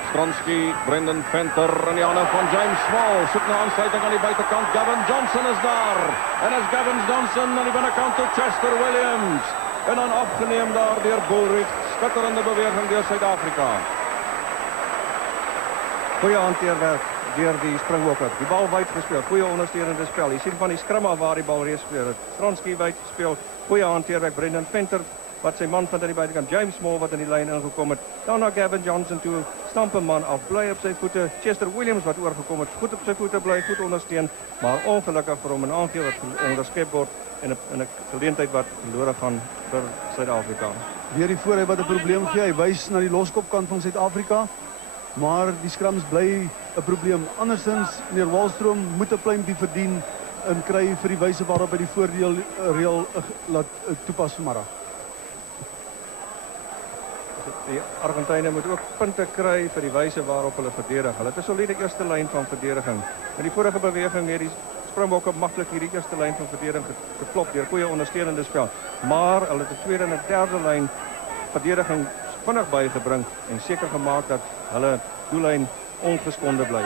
Stransky, Brendan Venter in die hande van James Small. Soek na aansluiting aan die buitekant. Gavin Johnson is daar. En is Gavin Johnson aan die binnekant tot Chester Williams. En dan afgeneem daar deur Bullrich. Skitterende beweging deur Suid-Afrika. Goeie hanteerwerk deur die Springbokke. Die bal wyd gespeel. Goeie ondersteunende spel. Jy sien van die skrim af waar die bal reeds speel het. Stransky wyd speel. Goeie hanteerwerk. Brendan Venter wat sy man vind aan die buitekant. James Small wat in die lyn ingekom het. Dan na Gavin Johnson toe. Stamp 'n man af. Bly op sy voete. Chester Williams wat oorgekom het. Goed op sy voete bly. Goed ondersteun. Maar ongelukkig vir hom 'n aangee wat onderskep word. En 'n geleentheid wat verlore gaan vir Suid-Afrika. Weer die voorhou wat 'n probleem gee. Hy wys na die loskopkant van Suid-Afrika. Maar die skrums bly 'n probleem. Andersins meneer Wallstroom moet 'n pluimpie verdien en kry vir die wyse waarop hy die voordeel reël laat toepas vanmiddag. Die Argentyne moet ook punte kry vir die wyse waarop hulle verdedig. Hulle het 'n soliede eerste lyn van verdediging. In die vorige beweging het die Springbokke maklik hierdie eerste lyn van verdediging geklop deur goeie ondersteunende spel. Maar hulle het 'n tweede en 'n derde lyn verdediging vinnig bygebring en seker gemaak dat hulle doellyn ongeskonde bly.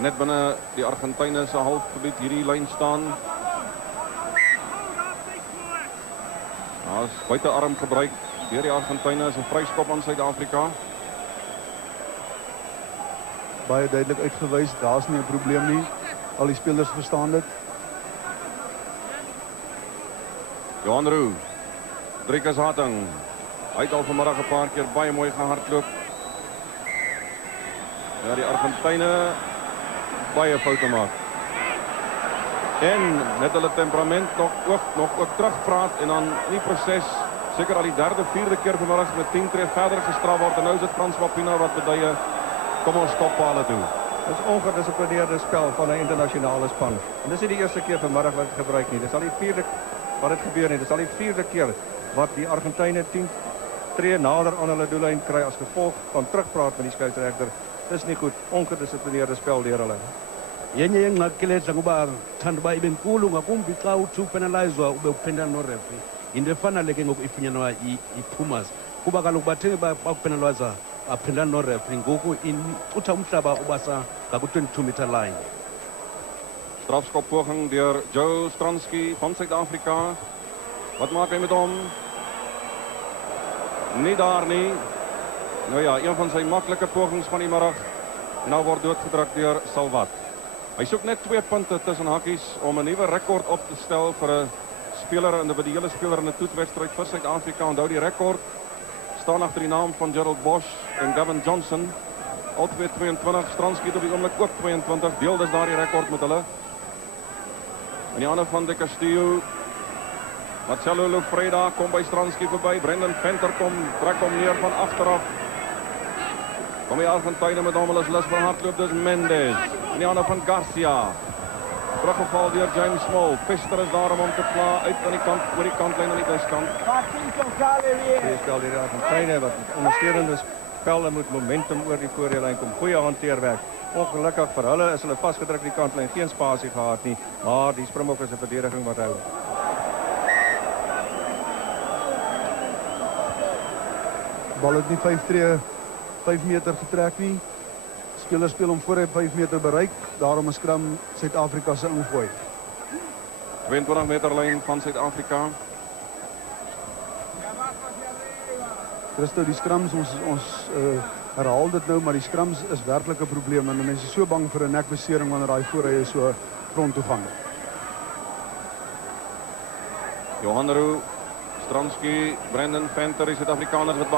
Net binne die Argentyne se halfgebied hierdie lyn staan. Daar's buitearm gebruik deur die Argentyne as 'n vryskop aan Suid-Afrika. Baie duidelik uitgewys, daar's nie 'n probleem nie. Al die spelers verstaan dit. Johan Roux. Driekus Hartung. Hy het al vanmiddag 'n paar keer baie mooi gehardloop. Ja, die Argentyne baie foute maak. En met hulle temperament nog ook terugpraat en dan nie proses seker al die derde, vierde keer vanmiddag met 10 tree verder gestraf word en nou is dit François Pienaar wat beduie kom ons stop pale toe. Dis ongedisciplineerde spel van 'n internasionale span. En dis nie die eerste keer vanmiddag wat dit gebruik nie. Dis al die vierde wat dit gebeur nie. Dis al die vierde keer wat die Argentyne 10 tree nader aan hulle doellyn kry as gevolg van terugpraat met die skeieregter. Dis nie goed. Ongedisciplineerde spel deur hulle. Yenye yengxaki ledla ngoba thanda uba ibe nkulu ngakumbi xa uthi upenalizwa ube uphendana norefri. Into efana le ke ngoku ifunyanwa iPumas. Kuba kaloku bathe bakupenaliza aphendana norefri ngoku ucutha umhlaba ubasa ngaku-22 meter line. Strafskoppoging deur Joe Stransky van Suid-Afrika. Wat maak hy met hom? Nie daar nie. Nou ja, een van sy maklike pogings van die middag. En nou word doodgedruk deur Salvat. Hy soek net 2 punte tussen hakkies om 'n nuwe rekord op te stel vir 'n speler, individuele speler in 'n toetswedstryd vir Suid-Afrika. Onthou die rekord staan agter die naam van Gerald Bosch en Gavin Johnson. Albei 22, Stransky op die oomblik ook 22. Deel dus daardie rekord met hulle. En die ander van De Castillo, Marcelo Lofreda kom by Stransky verby. Brendan Venter trek hom neer van agteraf. Kom die Argentyne met hom, hulle is lus vir hardloop, dus Mendes. En die ander van Garcia. Teruggeval deur James Small. Pester is daar om te pla uit aan die kant, oor die kantlyn aan die buskant. Hier spel die Argentyne wat ondersteunende spelle moet momentum oor die voordeellyn kom. Goeie hanteerwerk. Ongelukkig vir hulle is hulle vasgedruk die kantlyn, geen spasie gehad nie, maar die Springbokke se verdediging wat hou. Bal het nie 5 meter getrek nie. Spelers speel om voor hy 5 meter bereik. Daarom 'n skram Suid-Afrika se ingooi. 22 meter lyn van Suid-Afrika. Christo, die skrams, ons herhaal dit nou, maar die skrams is werklik 'n probleem en mense is so bang vir 'n nekbesering wanneer daai voorrye so front toe gaan. Johan Roux, Stransky, Brendan Venter, die Suid-Afrikaners wat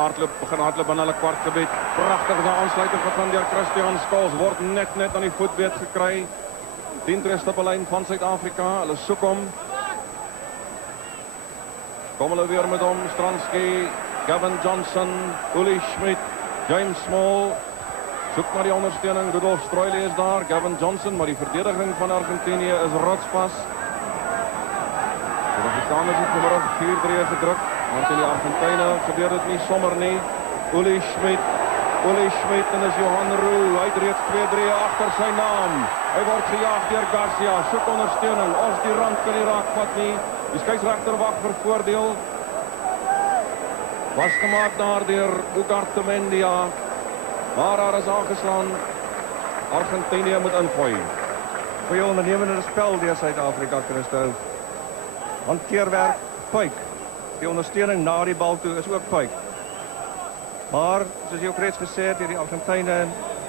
begin hardloop in hulle kwartgebied. Pragtige aansluiting van deur Christian Scholes, word net aan die voetbeet gekry. 10 tree stippellyn van Suid-Afrika, hulle soek hom. Kom hulle weer met hom, Stransky, Gavin Johnson, Uli Schmidt, James Small. Soek na die ondersteuning, Rudolf Stroyle is daar, Gavin Johnson, maar die verdediging van Argentinië is rotsvas. De Afrikaners het vanmiddag 4-3 gedruk, maar teen die Argentyne gebeur dit nie sommer nie. Uli Schmidt en is Johan Roux. Hy het reeds 2-3 agter sy naam. Hy word gejaag deur Garcia, soek ondersteuning. Ons die rand kan nie raakvat nie. Die skeieregter wag vir voordeel. Was gemaak daar deur Ugarte Mendia. Maar daar is aangeslaan. Argentinië moet ingooi. Goeie ondernemende spel deur Suid-Afrika, Christo. Hanteerwerk, puik. Die ondersteuning na die bal toe is ook puik. Maar, soos jy ook reeds gesê het, die Argentyne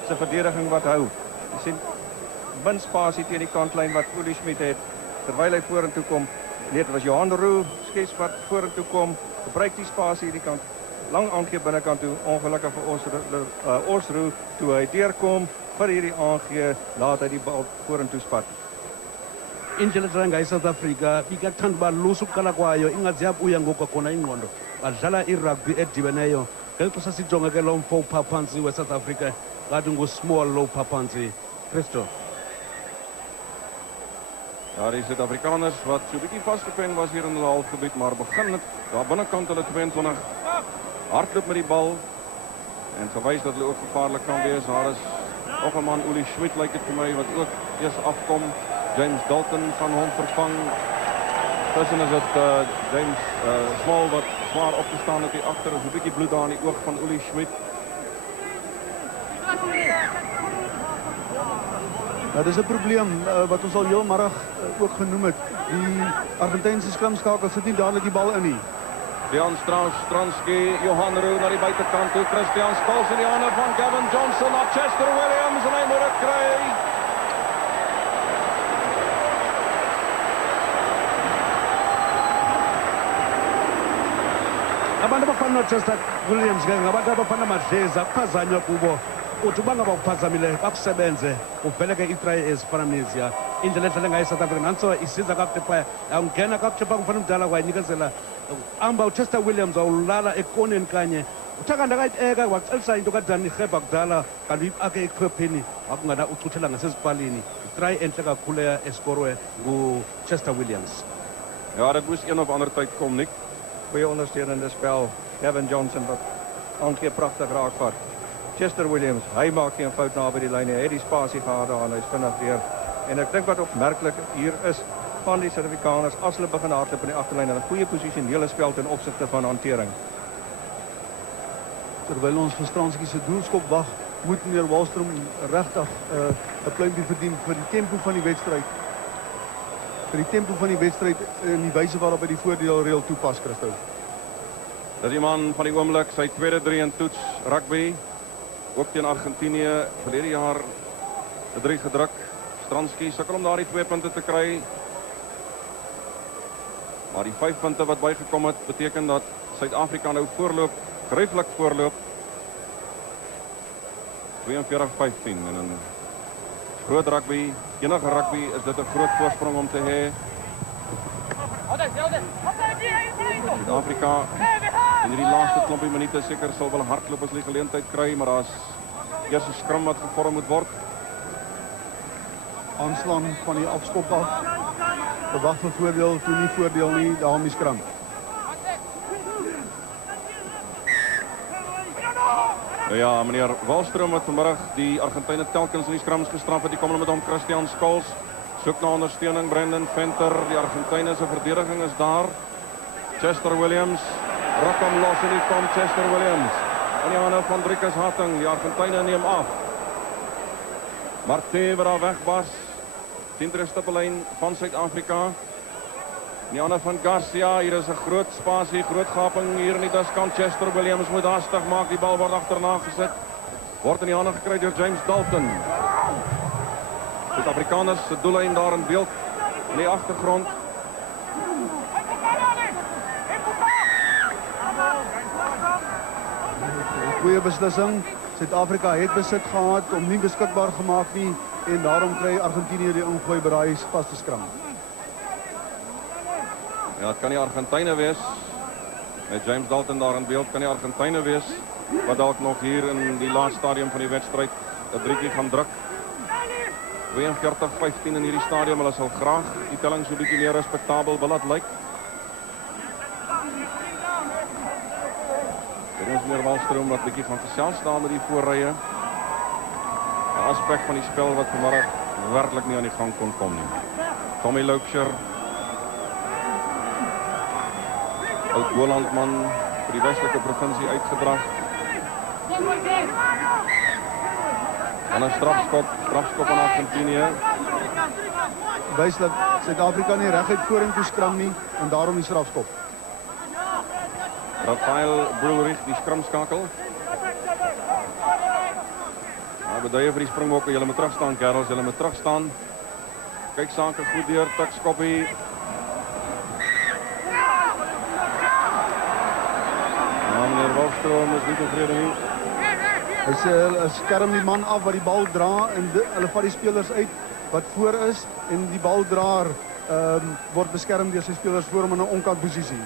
se verdediging wat hou. Jy sien min spasie teen die kantlyn wat Uli Schmidt het, terwyl hy vorentoe kom. Nee, dit was Johan Roux, skes wat vorentoe kom, gebruik die spasie hierdie kant, lang aangee binnekant toe, ongelukkig vir ons Roux, toe hy deurkom vir hierdie aangee, laat hy die bal vorentoe spat. Indlela edlala South Africa ikakuthanda uba lusa ukuqala kwayo ingathi yabuya ngoku kwakhona ingqondo badlala irugby edibeneyo ngeli xesha sijonge ke lo mfo upha phantsi we-South Africa ngathi ngu-small lo upha phantsi. Christo. Ja, die Suid-Afrikaners wat so 'n bietjie vasgepen was hier in hulle halfgebied, maar begin het daar binnekant hulle 22 hardloop met die bal en gewys dat hulle ook gevaarlik kan wees. Daar is nog 'n man, Uli Schmidt lyk dit vir my, wat ook eers afkom. James Dalton van hom vervang. Tussen is dit James Small wat zwaar opgestaan het hier agter. Is 'n bietjie bloed daar in die oog van Uli Schmidt. Nou, dis 'n probleem wat ons al heel middag ook genoem het. Die Argentynse skramskakel sit nie dadelik die bal in nie. Dean Strauss, Stransky, Johan Roux naar die buitenkant toe. Christian Scholes in die handen van Gavin Johnson naar Chester Williams en hy moet het kry. Abantu abafana noChester Williams ke ngabantu abafana Madleza kuphazanywa kubo uthi bangaba kuphazamile bakusebenze uvele ke itry ezifana neziya indlela edlala ngayo South Africa nanso isiza kakuhle phaya awungena kakuhle pha kufanele umdala kwayinikezela amba uChester Williams awulala ekoneni kanye uthakanda kayiteka wacelisa into kadani Rheba kudala kanti ake ekhwepheni wakungana uchuthela ngasezipalini try enhle kakhulu eskorwe nguChester Williams. Ja, dit moes een of ander tyd kom, Nick. Goeie ondersteunende spel. Gavin Johnson wat aangee pragtig raakvat. Chester Williams, hy maak geen fout naby die lyn nie. Hy het die spasie gehad daar en hy's vinnig deur. En ek dink wat opmerklik hier is van die Suid-Afrikaners as hulle begin hardloop in die agterlyn en 'n goeie posisionele spel ten opsigte van hantering. Terwyl ons vir Stransky se doelskop wag, moet meneer Wallstrom regtig 'n pluimpie verdien vir die tempo van die wedstryd. Vir die tempo van die wedstryd en die wyse waarop hy die voordeelreël toepas, Christo. Dat die man van die oomblik sy tweede 3 in toets rugby ook teen Argentinië verlede jaar 'n 3 gedruk. Stransky sukkel om daar die 2 punte te kry. Maar die 5 punte wat bygekom het, beteken dat Suid-Afrika nou voorloop, gryflik voorloop. 42-15 en in groot rugby, enige rugby is dit 'n groot voorsprong om te hê. Suid-Afrika in hierdie laaste klompie minute seker sal wel hardloop as hulle die geleentheid kry, maar daar's eers 'n skrum wat gevorm moet word. Aanslaan van die afskop af. Verwag vir voordeel, toe nie voordeel nie, daarmee skram. Ja, meneer Wallström wat vanmiddag die Argentyne telkens in die skrums gestraf het. Die kom hulle met hom Christian Scholes. Soek na ondersteuning Brendan Venter. Die Argentyne se verdediging is daar. Chester Williams. Ruk hom los en hier kom Chester Williams. En die ander van Driekus Hatting. Die Argentyne neem af. Marte wat daar wegbars. Tienterstippellyn van Suid-Afrika. Die ander van Garcia, hier is 'n groot spasie, groot gaping hier in die diskant. Chester Williams moet haastig maak, die bal word agterna gesit. Word in die hande gekry deur James Dalton. Suid-Afrikaners se doellyn daar in beeld in die agtergrond. Goeie beslissing. Suid-Afrika het besit gehad om nie beskikbaar gemaak nie en daarom kry Argentinië die ingooi by daai vaste skram. Ja, het kan die Argentyne wees. Met James Dalton daar in beeld kan die Argentyne wees wat dalk nog hier in die laaste stadium van die wedstryd 'n driekie gaan druk. 42-15 in hierdie stadium. Hulle sal graag die telling so 'n bietjie meer respektabel wil laat lyk. Dit is meneer Wallström wat bietjie gaan gesels staan met die voorrye. 'n Aspek van die spel wat vanmiddag werklik nie aan die gang kon kom nie. Tommy Loubser, oud Bolandman vir die Weselike provinsie uitgedrag. En 'n strafskop aan Argentinië. Wys dat Suid-Afrika nie reguit vorentoe skram nie en daarom die strafskop. Rafael Brulrich die skramskakel. Nou beduie vir die Springbokke, julle moet terugstaan kerels, julle moet terugstaan. Kyk sake goed deur, tik skoppie. Meneer Wallström is nie tevrede nie. Hy skerm die man af wat die bal dra en hulle vat die spelers uit wat voor is en die baldraer word beskerm deur sy spelers voor hom in 'n onkant posisie.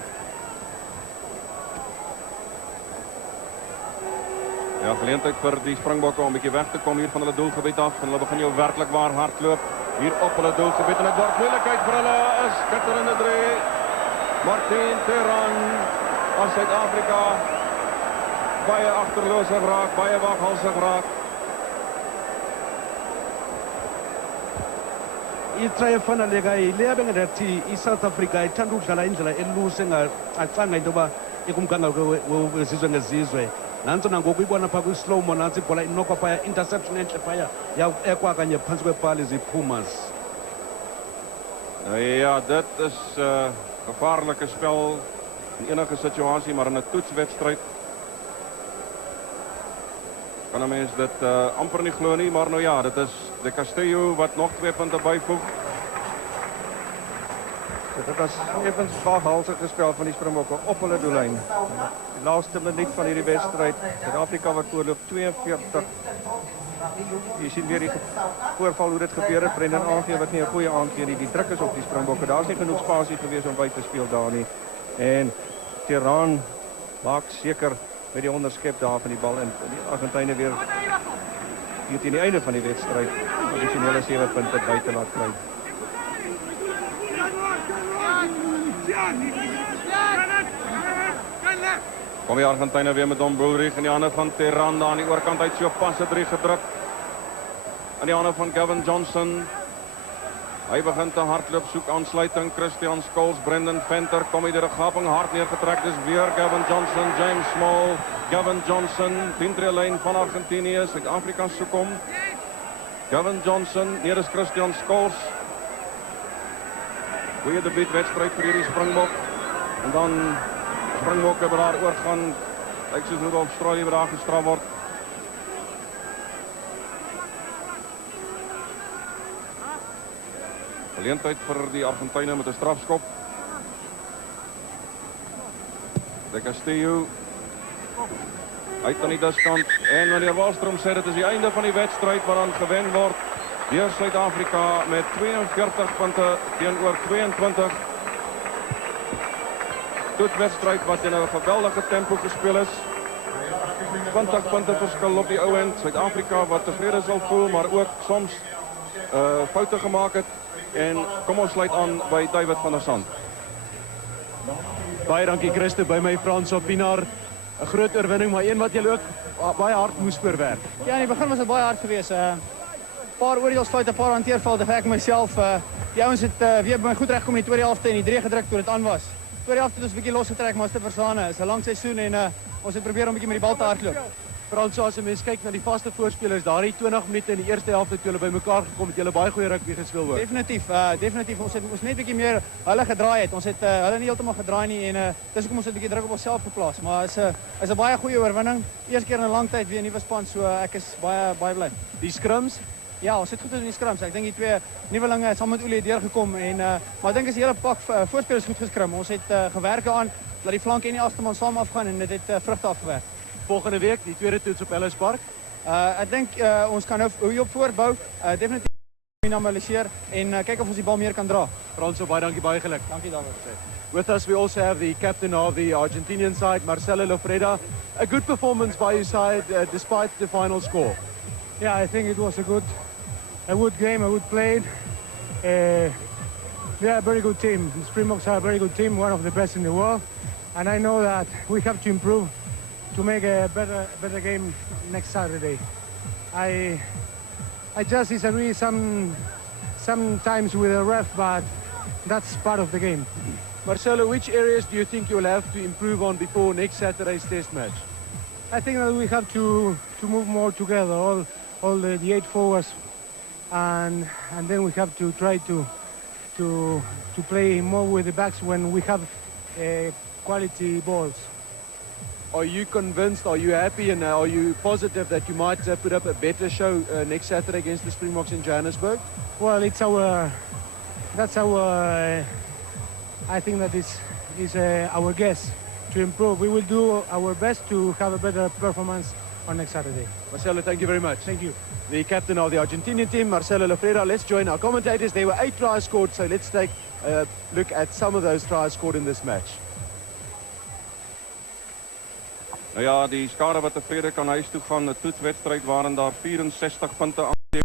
Ja, geleentheid vir die Springbokke om 'n bietjie weg te kom hier van hulle doelgebied af en hulle begin jou werklik waar hardloop hier op hulle doelgebied en dit word moeilikheid vir hulle is skitterende drie. Martin Teran van Suid-Afrika baie agterloosig raak, baie waghalsig raak. itrayefanaleka yileya bengathi iSouth Africa ithanda ukudlala indlela eluse engacanga into yoba ikumgangatho wezizwe ngezizwe. Nantso nangoku ibona phaa kwi-slow mo nantsi ibhola inokwa phaya interception entle phaya ekwa kanye phantsi kwepali ziPumas. Ja, dit is gevaarlike spel in enige situasie, maar in 'n toetswedstryd kan 'n mens dit amper nie glo nie, maar nou ja, dit is De Castillo wat nog 2 punte byvoeg. Dit was effens waghalsig gespel van die Springbokke op hulle doellyn. Die laaste minuut van hierdie wedstryd, Suid-Afrika wat voorloop 42. Jy sien weer die voorval hoe dit gebeur het. Brendan aangee wat nie 'n goeie aangee nie. Die druk is op die Springbokke. Daar's nie genoeg spasie gewees om by te speel daar nie. En Teran maak seker met die onderskep daar van die bal en die Argentyne weer hier teen die einde van die wedstryd addisionele 7 punte by te laat kry. Kom die Argentyne weer met Dom Brulrich in die hande van Teran daar aan die oorkant uit so pas 'n 3 gedruk. In die hande van Gavin Johnson. Hy begin te hardloop, soek aansluiting. Christian Scholes, Brendan Venter kom hier deur 'n gaping hard neergetrek. Dis weer Gavin Johnson, James Small, Gavin Johnson, dientrelyn van Argentinië, Suid-Afrika soek hom. Gavin Johnson, hier is Christian Scholes. Goeie debuutwedstryd vir hierdie Springbok. En dan Springbokke wat daar oorgaan. Lyk soos hoe Australië wat daar gestraf word. Geleentheid vir die Argentyne met 'n strafskop. De Castillo uit aan die diskant en meneer Wallström sê dit is die einde van die wedstryd wat dan gewen word deur Suid-Afrika met 42 punte teenoor 22. Toetswedstryd wat in 'n geweldige tempo gespeel is. 20 punte verskil op die ou end. Suid-Afrika wat tevrede sal voel, maar ook soms foute gemaak het. En kom ons sluit aan by David van der Sand. Baie dankie Christo, by my Frans op Pinaar. 'n Groot oorwinning, maar een wat jy ook baie hard moes verwerk. Ja, in die begin was dit baie hard geweest. Paar oordeelsfoute, 'n paar hanteerfoute vir ek myself. Die ouens het weer by my goed regkom in die tweede helfte en die 3 gedruk toe dit aan was. Tweede helfte het ons 'n bietjie losgetrek, maar as te verstaan is 'n lang seisoen en ons het probeer om 'n bietjie met die bal te hardloop. Frans, as 'n mens kyk na die vaste voorspelers, daardie 20 minute in die eerste helfte toe hulle bymekaar gekom het, hulle baie goeie rugby gespeel word. Definitief. Ons het net 'n bietjie meer hulle gedraai het. Ons het hulle nie heeltemal gedraai nie en dis hoekom ons 'n bietjie druk op onsself geplaas. Maar is 'n baie goeie oorwinning. Eerste keer in 'n lang tyd weer 'n nuwe span, so ek is baie bly. Die scrums? Ja, ons het goed in die scrums. Ek dink die twee nuwelinge saam met Olie deurgekom en maar ek dink is die hele pak voorspelers goed geskrim. Ons het gewerk daaraan dat die flank en die agste man saam afgaan en dit het vrugte afgewerk. Volgende week die tweede toets op Ellis Park. Ek dink ons kan nou hierop voortbou. Definitief minimaliseer en kyk of ons die bal meer kan dra. Frans, baie dankie, baie geluk. Dankie David. With us we also have the captain of the Argentinian side, Marcelo Lofreda. A good performance by your side despite the final score. Yeah, I think it was a good game, a good play. They are a very good team. The Springboks are a very good team, one of the best in the world. And I know that we have to improve to make a better game next Saturday. I just disagree sometimes with the ref, but that's part of the game. Marcelo, which areas do you think you'll have to improve on before next Saturday's test match? I think that we have to move more together, all the 8 forwards, and then we have to try to play more with the backs when we have quality balls. Are you convinced, are you happy, and are you positive that you might put up a better show next Saturday against the Springboks in Johannesburg? Well, I think that is our guess to improve. We will do our best to have a better performance on next Saturday. Marcelo, thank you very much. Thank you. The captain of the Argentinian team, Marcelo Lofreda. Let's join our commentators. There were 8 tries scored, so let's take a look at some of those tries scored in this match. Nou ja, die skare wat tevrede kan huis toe gaan, 'n toetswedstryd waarin daar 64 punte aangeteken